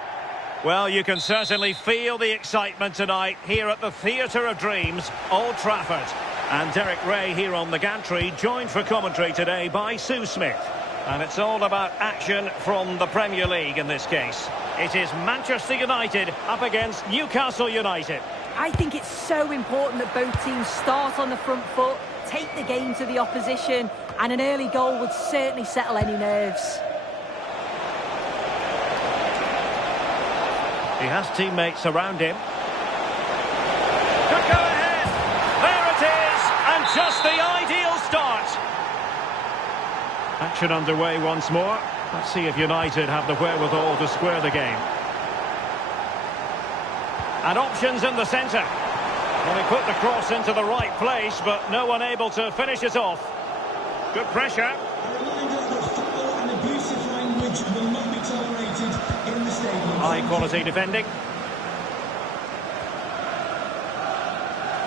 Well, you can certainly feel the excitement tonight here at the Theatre of Dreams, Old Trafford. And Derek Ray here on the gantry, joined for commentary today by Sue Smith. And it's all about action from the Premier League in this case. It is Manchester United up against Newcastle United. I think it's so important that both teams start on the front foot, take the game to the opposition, and an early goal would certainly settle any nerves. He has teammates around him. Could go ahead. There it is, and just the ideal start. Action underway once more. Let's see if United have the wherewithal to square the game. And options in the centre. Well, he put the cross into the right place, but no one able to finish it off. Good pressure. A reminder that foul and abusive language will not be tolerated in the stadium. High quality defending.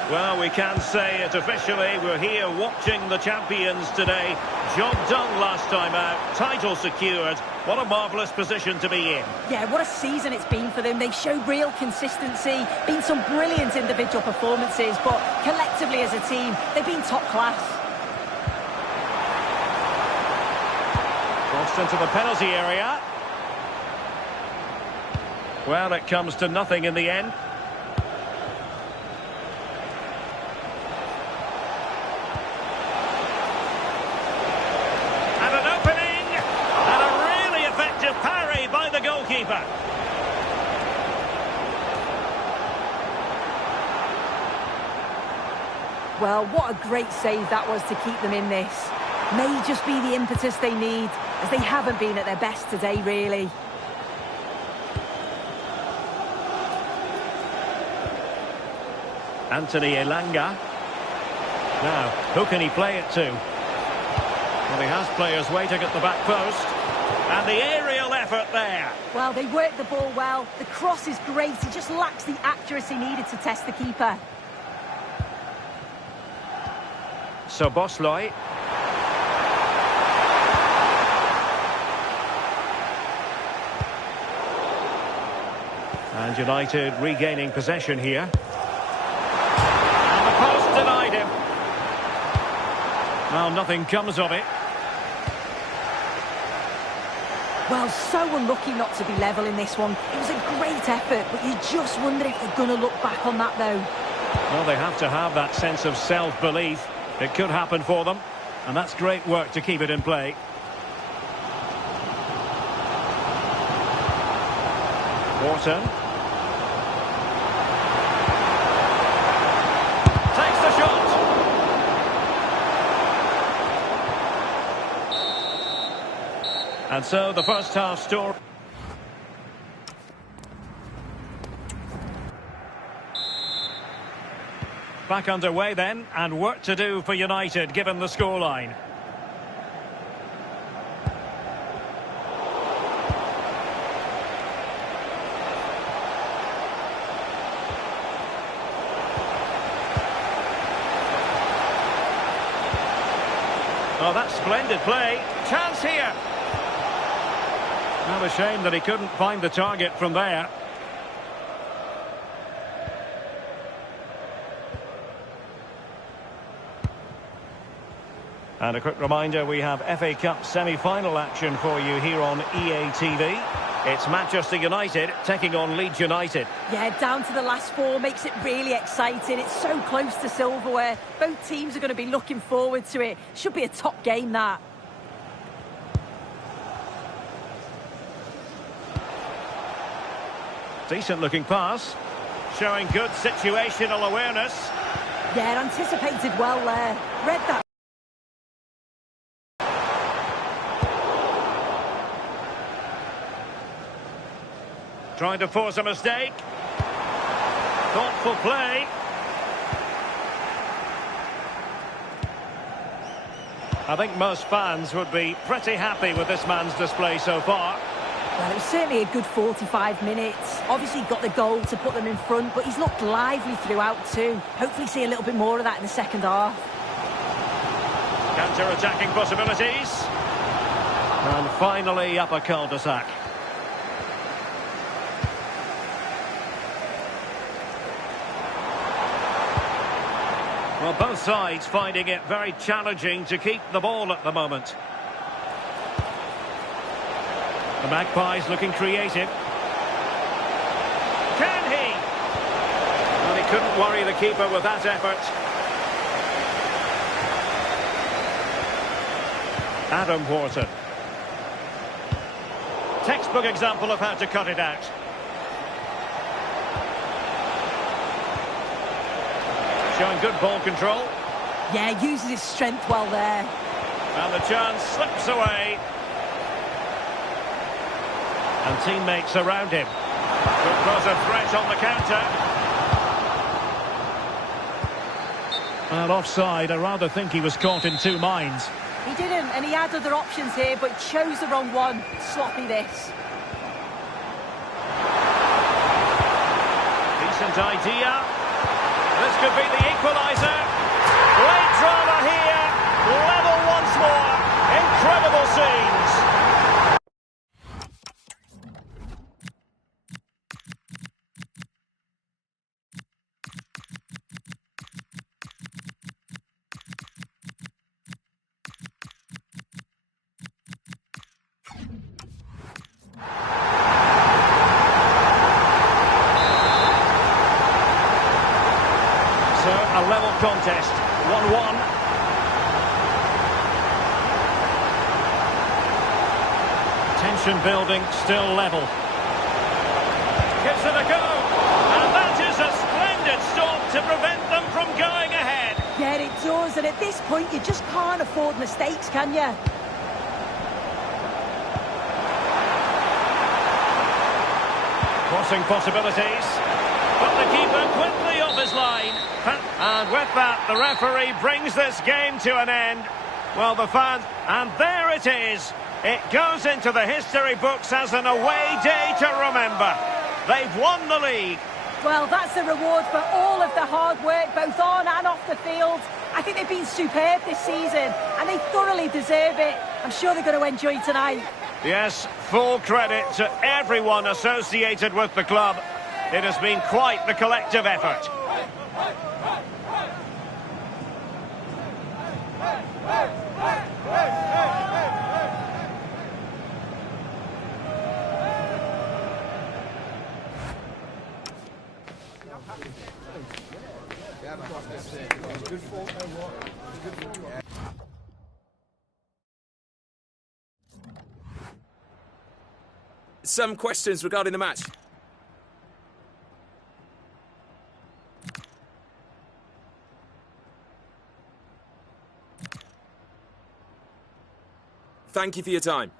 Well, we can say it officially. We're here watching the champions today. Job done last time out. Title secured. What a marvellous position to be in. Yeah, what a season it's been for them. They've showed real consistency, been some brilliant individual performances, but collectively as a team, they've been top class. Crossed into the penalty area. Well, it comes to nothing in the end. And an opening! And a really effective parry by the goalkeeper. Well, what a great save that was to keep them in this. May just be the impetus they need, as they haven't been at their best today, really. Anthony Elanga. Now, who can he play it to? Well, he has players waiting at the back post. And the aerial effort there. Well, they worked the ball well. The cross is great. He just lacks the accuracy needed to test the keeper. So Bosloy. And United regaining possession here. And the post denied him. Well, nothing comes of it. Well, so unlucky not to be level in this one. It was a great effort, but you just wonder if they're going to look back on that, though. Well, they have to have that sense of self-belief. It could happen for them, and that's great work to keep it in play. Wharton. And so the first half story. Back underway then, and work to do for United given the scoreline. Oh, that's splendid play. Chance here. Now a shame that he couldn't find the target from there. And a quick reminder, we have FA Cup semi-final action for you here on EA TV. It's Manchester United taking on Leeds United. Yeah, down to the last four makes it really exciting. It's so close to silverware. Both teams are going to be looking forward to it. Should be a top game, that. Decent looking pass. Showing good situational awareness. Yeah, anticipated well there. Read that. Trying to force a mistake. Thoughtful play. I think most fans would be pretty happy with this man's display so far. Well, it was certainly a good 45 minutes. Obviously got the goal to put them in front, but he's looked lively throughout too. Hopefully see a little bit more of that in the second half. Counter-attacking possibilities. And finally up a cul-de-sac. Well, both sides finding it very challenging to keep the ball at the moment. The Magpies looking creative. Can he? Well, he couldn't worry the keeper with that effort. Adam Wharton. Textbook example of how to cut it out. Showing good ball control. Yeah, uses his strength well there. And the chance slips away. And teammates around him. Could pose a threat on the counter. Well, offside, I rather think he was caught in two minds. He didn't, and he had other options here, but chose the wrong one. Sloppy this. Decent idea. This could be the equaliser. Great drama here. Level once more. Incredible scenes. So a level contest, 1-1. Tension building, still level. Gives it a go. And that is a splendid stop to prevent them from going ahead. Yeah, it does, and at this point you just can't afford mistakes, can you? Crossing possibilities. But the keeper quickly off his line. And with that, the referee brings this game to an end. Well, the fans, and there it is. It goes into the history books as an away day to remember. They've won the league. Well, that's the reward for all of the hard work, both on and off the field. I think they've been superb this season, and they thoroughly deserve it. I'm sure they're going to enjoy tonight. Yes, full credit to everyone associated with the club. It has been quite the collective effort. Some questions regarding the match. Thank you for your time.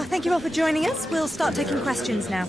Oh, thank you all for joining us. We'll start taking questions now.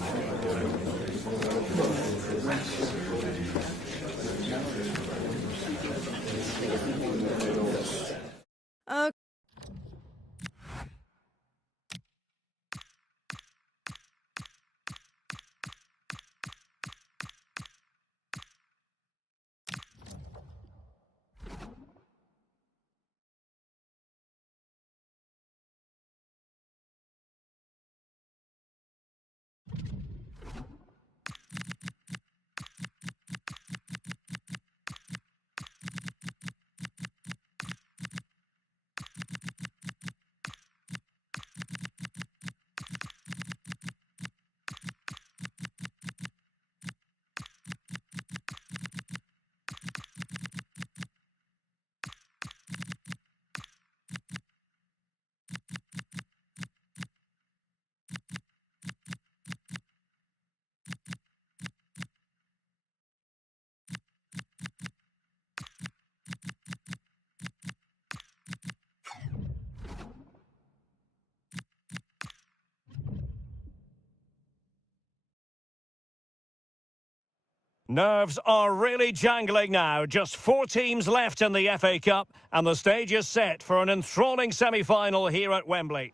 Nerves are really jangling now. Just 4 teams left in the FA Cup, and the stage is set for an enthralling semi-final here at Wembley.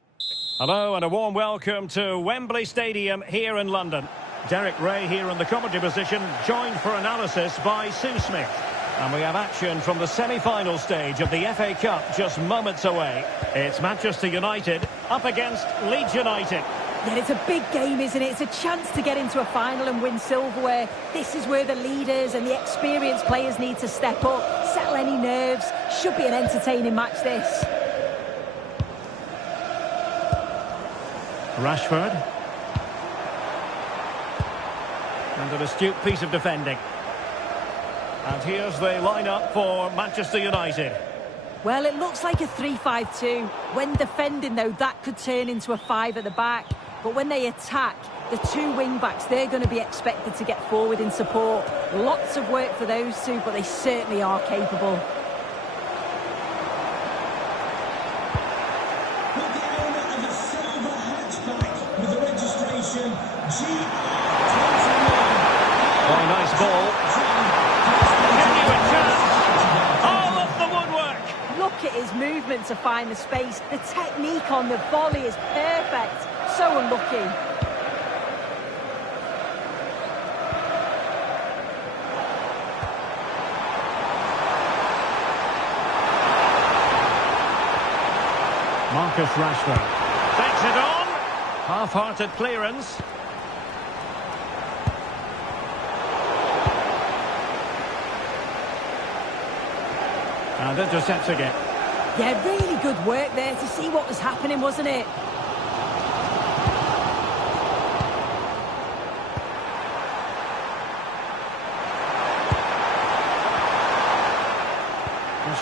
Hello and a warm welcome to Wembley Stadium here in London. Derek Ray here in the commentary position, joined for analysis by Sue Smith. And we have action from the semi-final stage of the FA Cup just moments away. It's Manchester United up against Leeds United. Yeah, it's a big game, isn't it? It's a chance to get into a final and win silverware. This is where the leaders and the experienced players need to step up, settle any nerves. Should be an entertaining match, this. Rashford. And an astute piece of defending. And here's the lineup for Manchester United. Well, it looks like a 3-5-2. When defending, though, that could turn into a 5 at the back. But when they attack, the 2 wing-backs, they're going to be expected to get forward in support. Lots of work for those 2, but they certainly are capable. With the owner of a silver hatchback with the registration GR21. Oh, nice ball. Genuine chance. All of the woodwork. Look at his movement to find the space. The technique on the volley is perfect. So unlucky. Marcus Rashford takes it on. Half-hearted clearance. And intercepts again. Yeah, really good work there to see what was happening, wasn't it?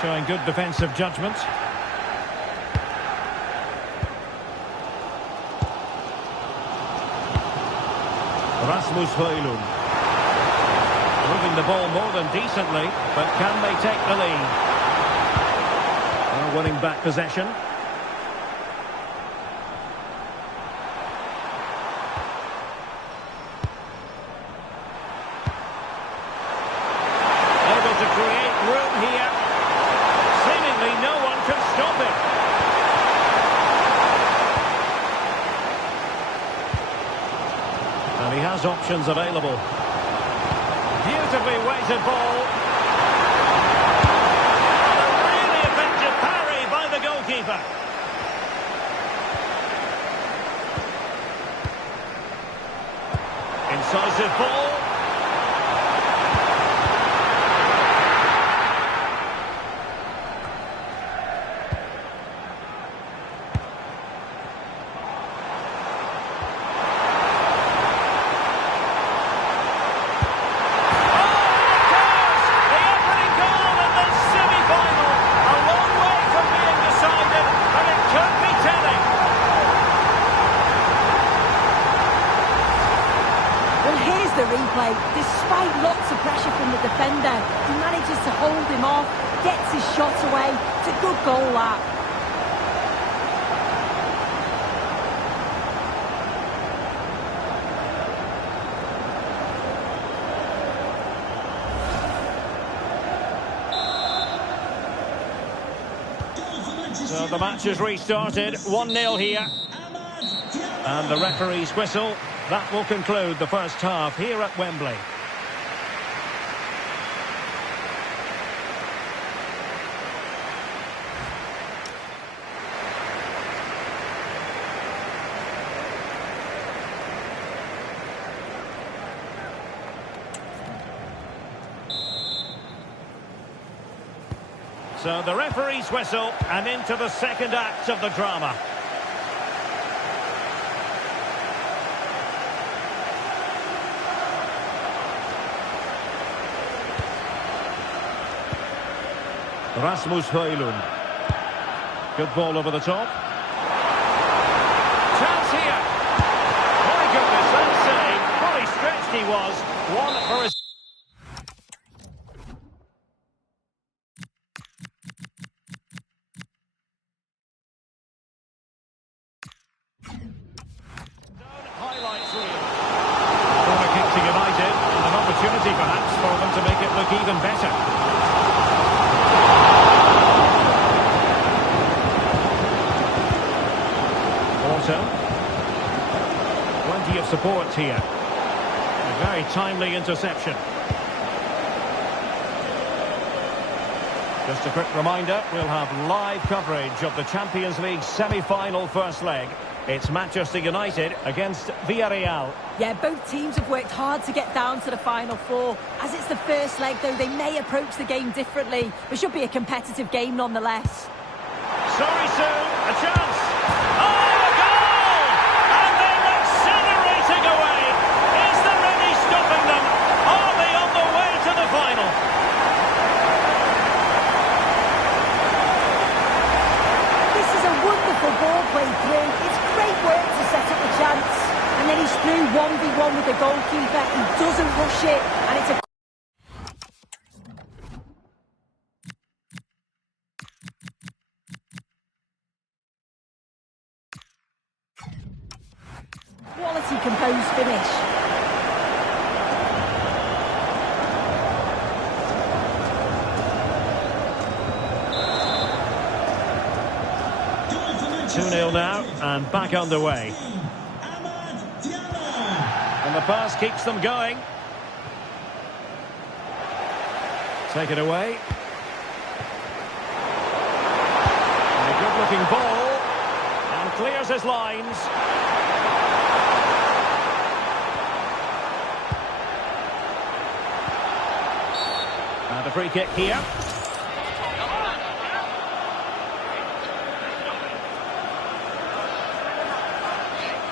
Showing good defensive judgment. Rasmus Højlund. Moving the ball more than decently, but can they take the lead? Well, winning back possession. Able to create room here. Seemingly no one can stop it. And he has options available. Beautifully weighted ball. And a really effective parry by the goalkeeper. Incisive ball. The replay, despite lots of pressure from the defender, he manages to hold him off, gets his shot away. It's a good goal, that. So the match is restarted, 1-0 here. And the referee's whistle, that will conclude the first half here at Wembley. So the referee's whistle, and into the second act of the drama. Rasmus Højlund. Good ball over the top. Chance here. My goodness, that save. Fully stretched he was. One for his... Highlights reel. Corner kick to United, and an opportunity perhaps for them to make it look even better. Plenty of support here. A very timely interception. Just a quick reminder, we'll have live coverage of the Champions League semi-final first leg. It's Manchester United against Villarreal. Yeah, both teams have worked hard to get down to the final four. As it's the first leg, though, they may approach the game differently. It should be a competitive game nonetheless. Sorry, Sue, a chance. Oh, a goal! And they're accelerating away. Is there any stopping them? Are they on the way to the final? This is a wonderful ball played through. It's great work to set up the chance. And then he's through 1v1 with the goalkeeper. He doesn't rush it, and it's a... quality composed finish. Two 2-0 now, and back underway. And the pass keeps them going. Take it away. And a good-looking ball. And clears his lines. And a free kick here.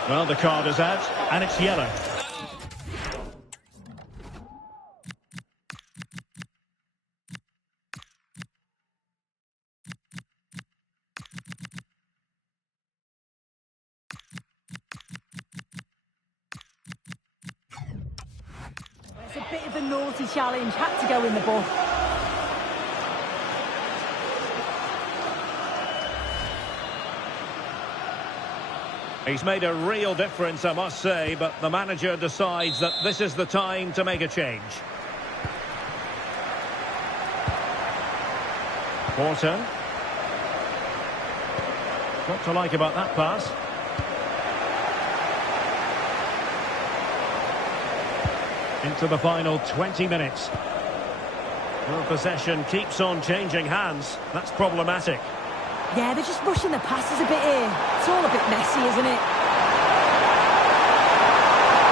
Well, the card is out, and it's yellow. It's a bit of a naughty challenge, had to go in the book. He's made a real difference, I must say, but the manager decides that this is the time to make a change. Porter. What to like about that pass? Into the final 20 minutes. Well, possession keeps on changing hands. That's problematic. Yeah, they're just rushing the passes a bit here. It's all a bit messy, isn't it?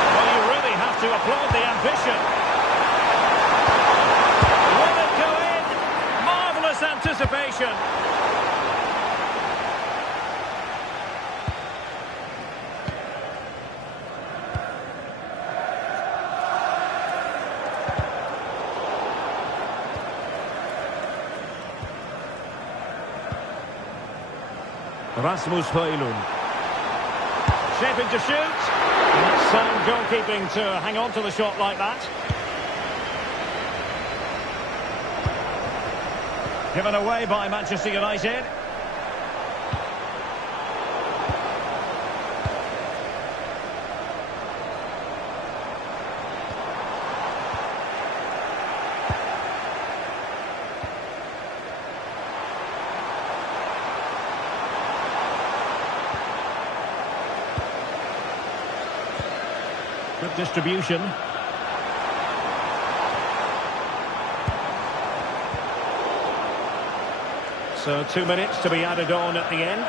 Well, you really have to applaud the ambition. Will it go in? Marvellous anticipation. Rasmus Højlund. Shaping to shoot. And that's sound goalkeeping to hang on to the shot like that. Given away by Manchester United. Good distribution. So 2 minutes to be added on at the end.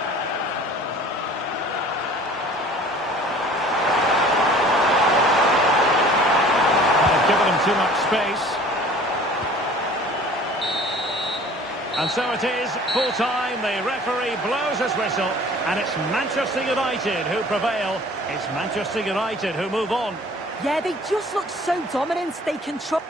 They've given him too much space. And so it is, full time. The referee blows his whistle, and it's Manchester United who prevail. It's Manchester United who move on. Yeah, they just look so dominant. They control...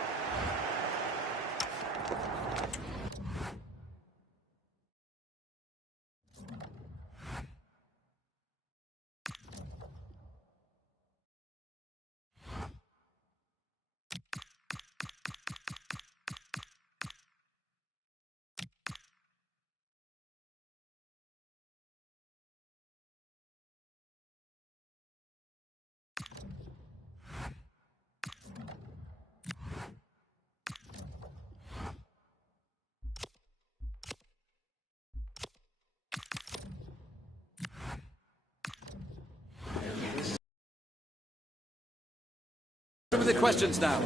Some of the questions now.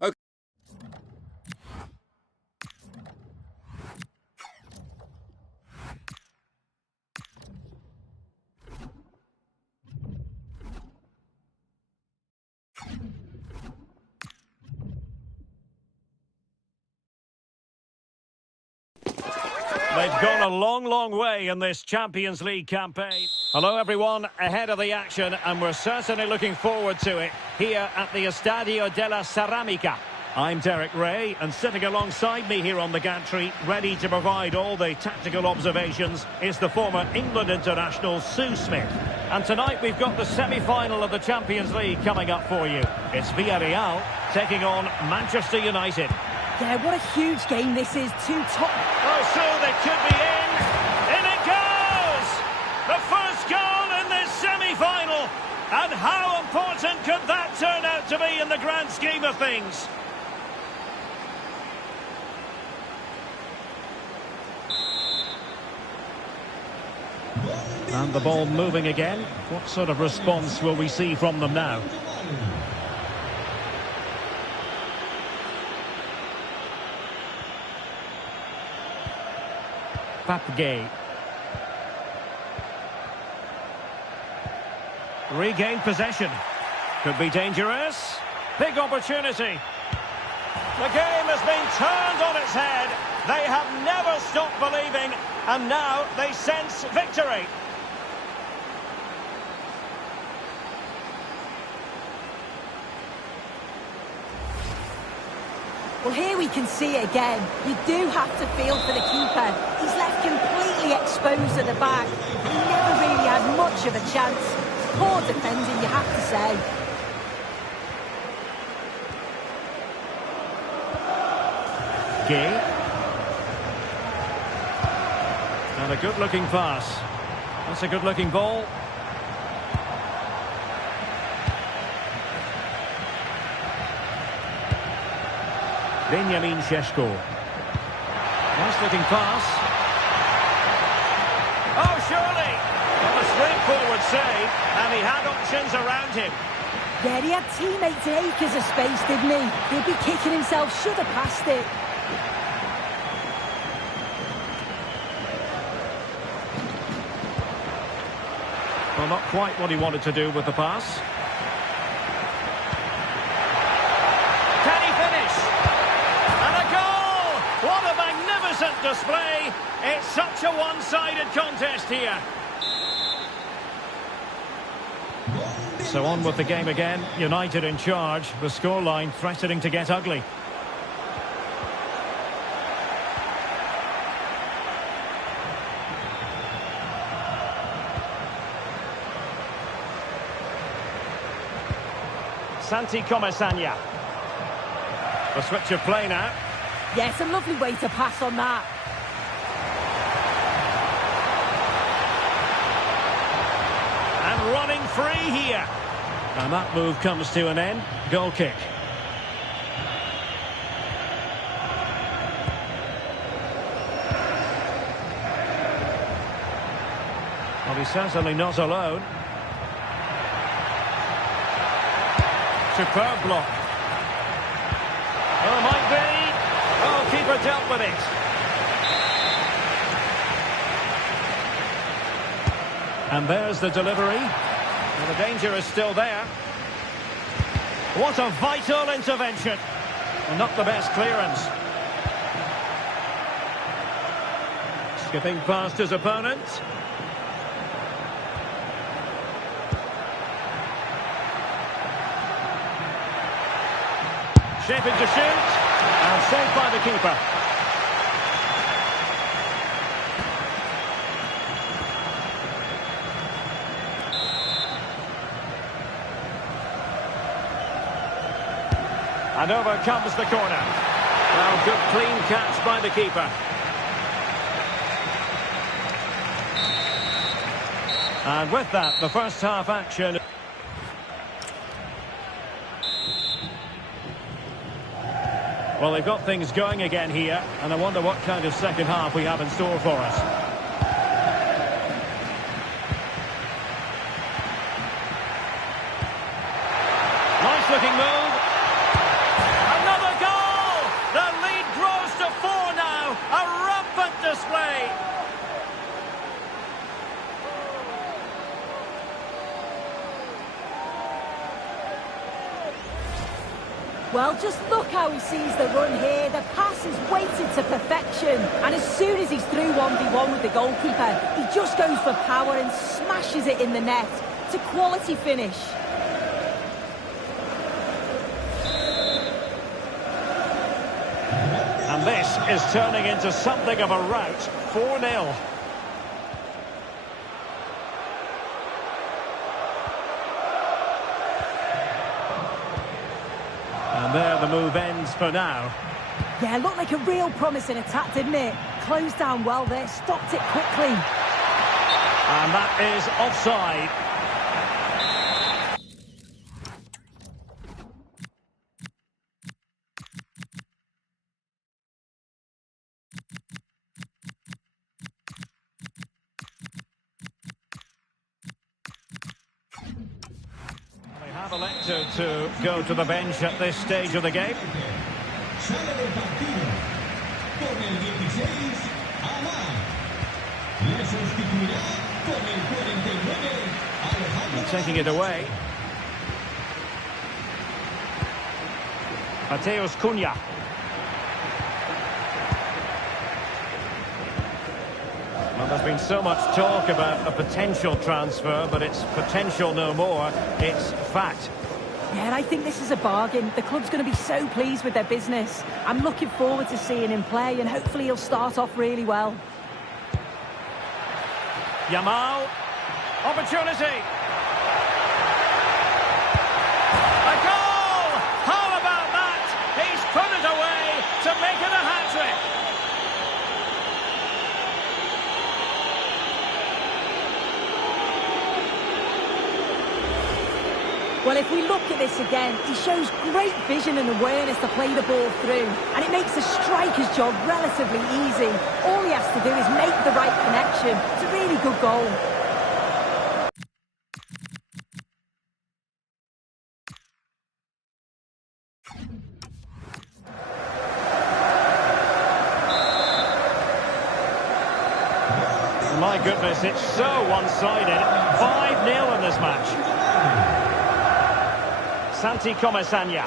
Okay. They've gone a long, long way in this Champions League campaign. Hello, everyone, ahead of the action, and we're certainly looking forward to it here at the Estadio de la Ceramica. I'm Derek Ray, and sitting alongside me here on the gantry, ready to provide all the tactical observations, is the former England international Sue Smith. And tonight we've got the semi-final of the Champions League coming up for you. It's Villarreal taking on Manchester United. Yeah, what a huge game this is. Two top... Oh, so they could be in. In it goes! The first goal in this semi-final. And how important could that turn out to be in the grand scheme of things? And the ball moving again. What sort of response will we see from them now? Papgay. Regained possession. Could be dangerous. Big opportunity. The game has been turned on its head. They have never stopped believing, and now they sense victory. Well, here we can see it again. You do have to feel for the keeper. He's left completely exposed at the back. He never really had much of a chance. Poor defending, you have to say. Gay. And a good-looking pass. That's a good-looking ball. Benjamin Šeško. Nice-looking pass. Oh, surely! Well, a straightforward save, and he had options around him. Yeah, he had teammates in acres of space, didn't he? He'd be kicking himself, should have passed it. Well, not quite what he wanted to do with the pass. Can he finish? And a goal! What a magnificent display! It's such a one-sided contest here. So on with the game again. United in charge. The scoreline threatening to get ugly. Santi Comesaña. The switch of play now. Yes, a lovely way to pass on that. And running free here. And that move comes to an end. Goal kick. He's certainly not alone. Superb block. Oh, might be. Oh, keeper dealt with it. And there's the delivery. Well, the danger is still there. What a vital intervention. Well, not the best clearance. Skipping past his opponent. Shaping to shoot. And saved by the keeper. And over comes the corner. Well, good clean catch by the keeper. And with that, the first half action. Well, they've got things going again here, and I wonder what kind of second half we have in store for us. Nice looking move. Another goal! The lead grows to 4 now. A rampant display. Well, just look how he sees the run here. The pass is weighted to perfection. And as soon as he's through 1v1 with the goalkeeper, he just goes for power and smashes it in the net. It's a quality finish. And this is turning into something of a rout. 4-0. And there the move ends for now. Yeah, looked like a real promising attack, didn't it? Closed down well there, stopped it quickly. And that is offside. They have elected to go to the bench at this stage of the game. And taking it away. Mateus Cunha. Well, there's been so much talk about a potential transfer, but it's potential no more. It's fact. Yeah, and I think this is a bargain. The club's going to be so pleased with their business. I'm looking forward to seeing him play, and hopefully he'll start off really well. Yamal. Opportunity. A goal! How about that? He's put it away to make it a hat-trick. Well, if we look at this again, he shows great vision and awareness to play the ball through, and it makes the striker's job relatively easy. All he has to do is make the right connection. It's a really good goal. My goodness, it's so one-sided. 5-0 in this match. Santi Comesaña.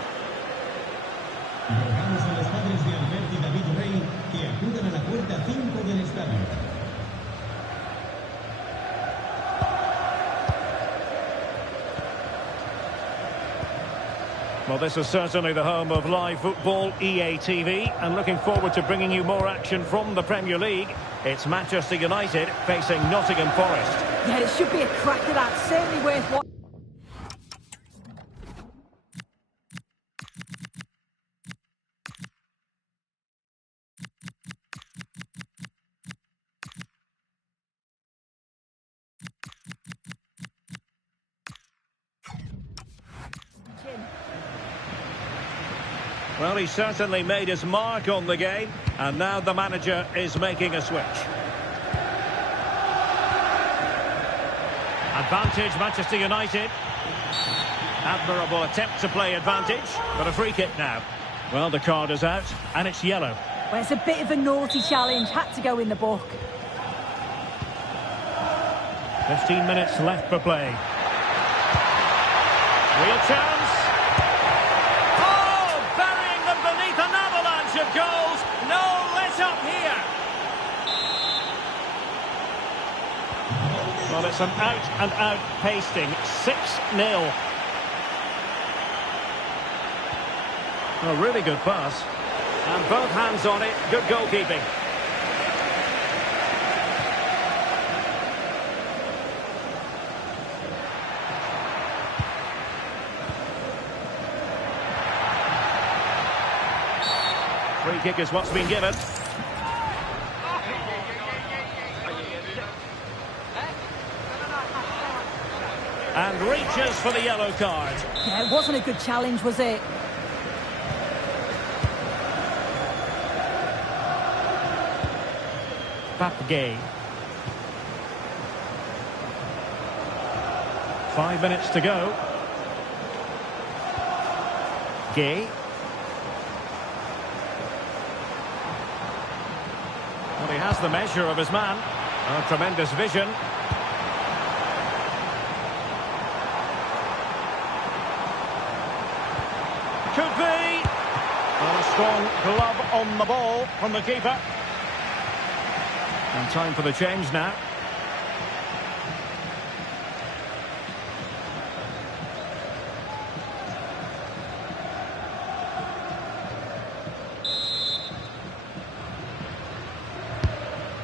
Well, this is certainly the home of live football, EA TV, and looking forward to bringing you more action from the Premier League. It's Manchester United facing Nottingham Forest. Yeah, it should be a cracker, that's certainly worth watching. Well, he certainly made his mark on the game, and now the manager is making a switch. Advantage, Manchester United. Admirable attempt to play advantage, but a free kick now. Well, the card is out, and it's yellow. Well, it's a bit of a naughty challenge, had to go in the book. 15 minutes left for play. Real chance. Oh, burying them beneath an avalanche of goals. No let up here. Well, it's an out-and-out pasting. 6-0. A really good pass. And both hands on it. Good goalkeeping. Free kick is what's been given. And reaches for the yellow card. Yeah, it wasn't a good challenge, was it? Gay. 5 minutes to go. Gay. Well, he has the measure of his man. Oh, tremendous vision. Could be. Well, a strong glove on the ball from the keeper. And time for the change now.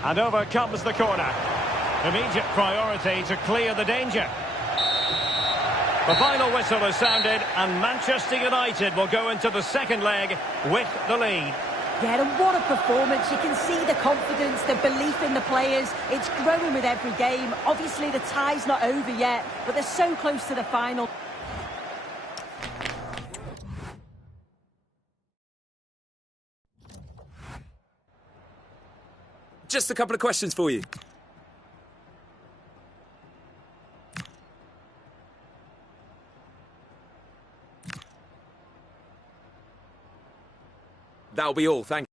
And over comes the corner. Immediate priority to clear the danger. The final whistle has sounded, and Manchester United will go into the second leg with the lead. Yeah, and what a performance. You can see the confidence, the belief in the players. It's growing with every game. Obviously, the tie's not over yet, but they're so close to the final. Just a couple of questions for you. That'll be all, thank you.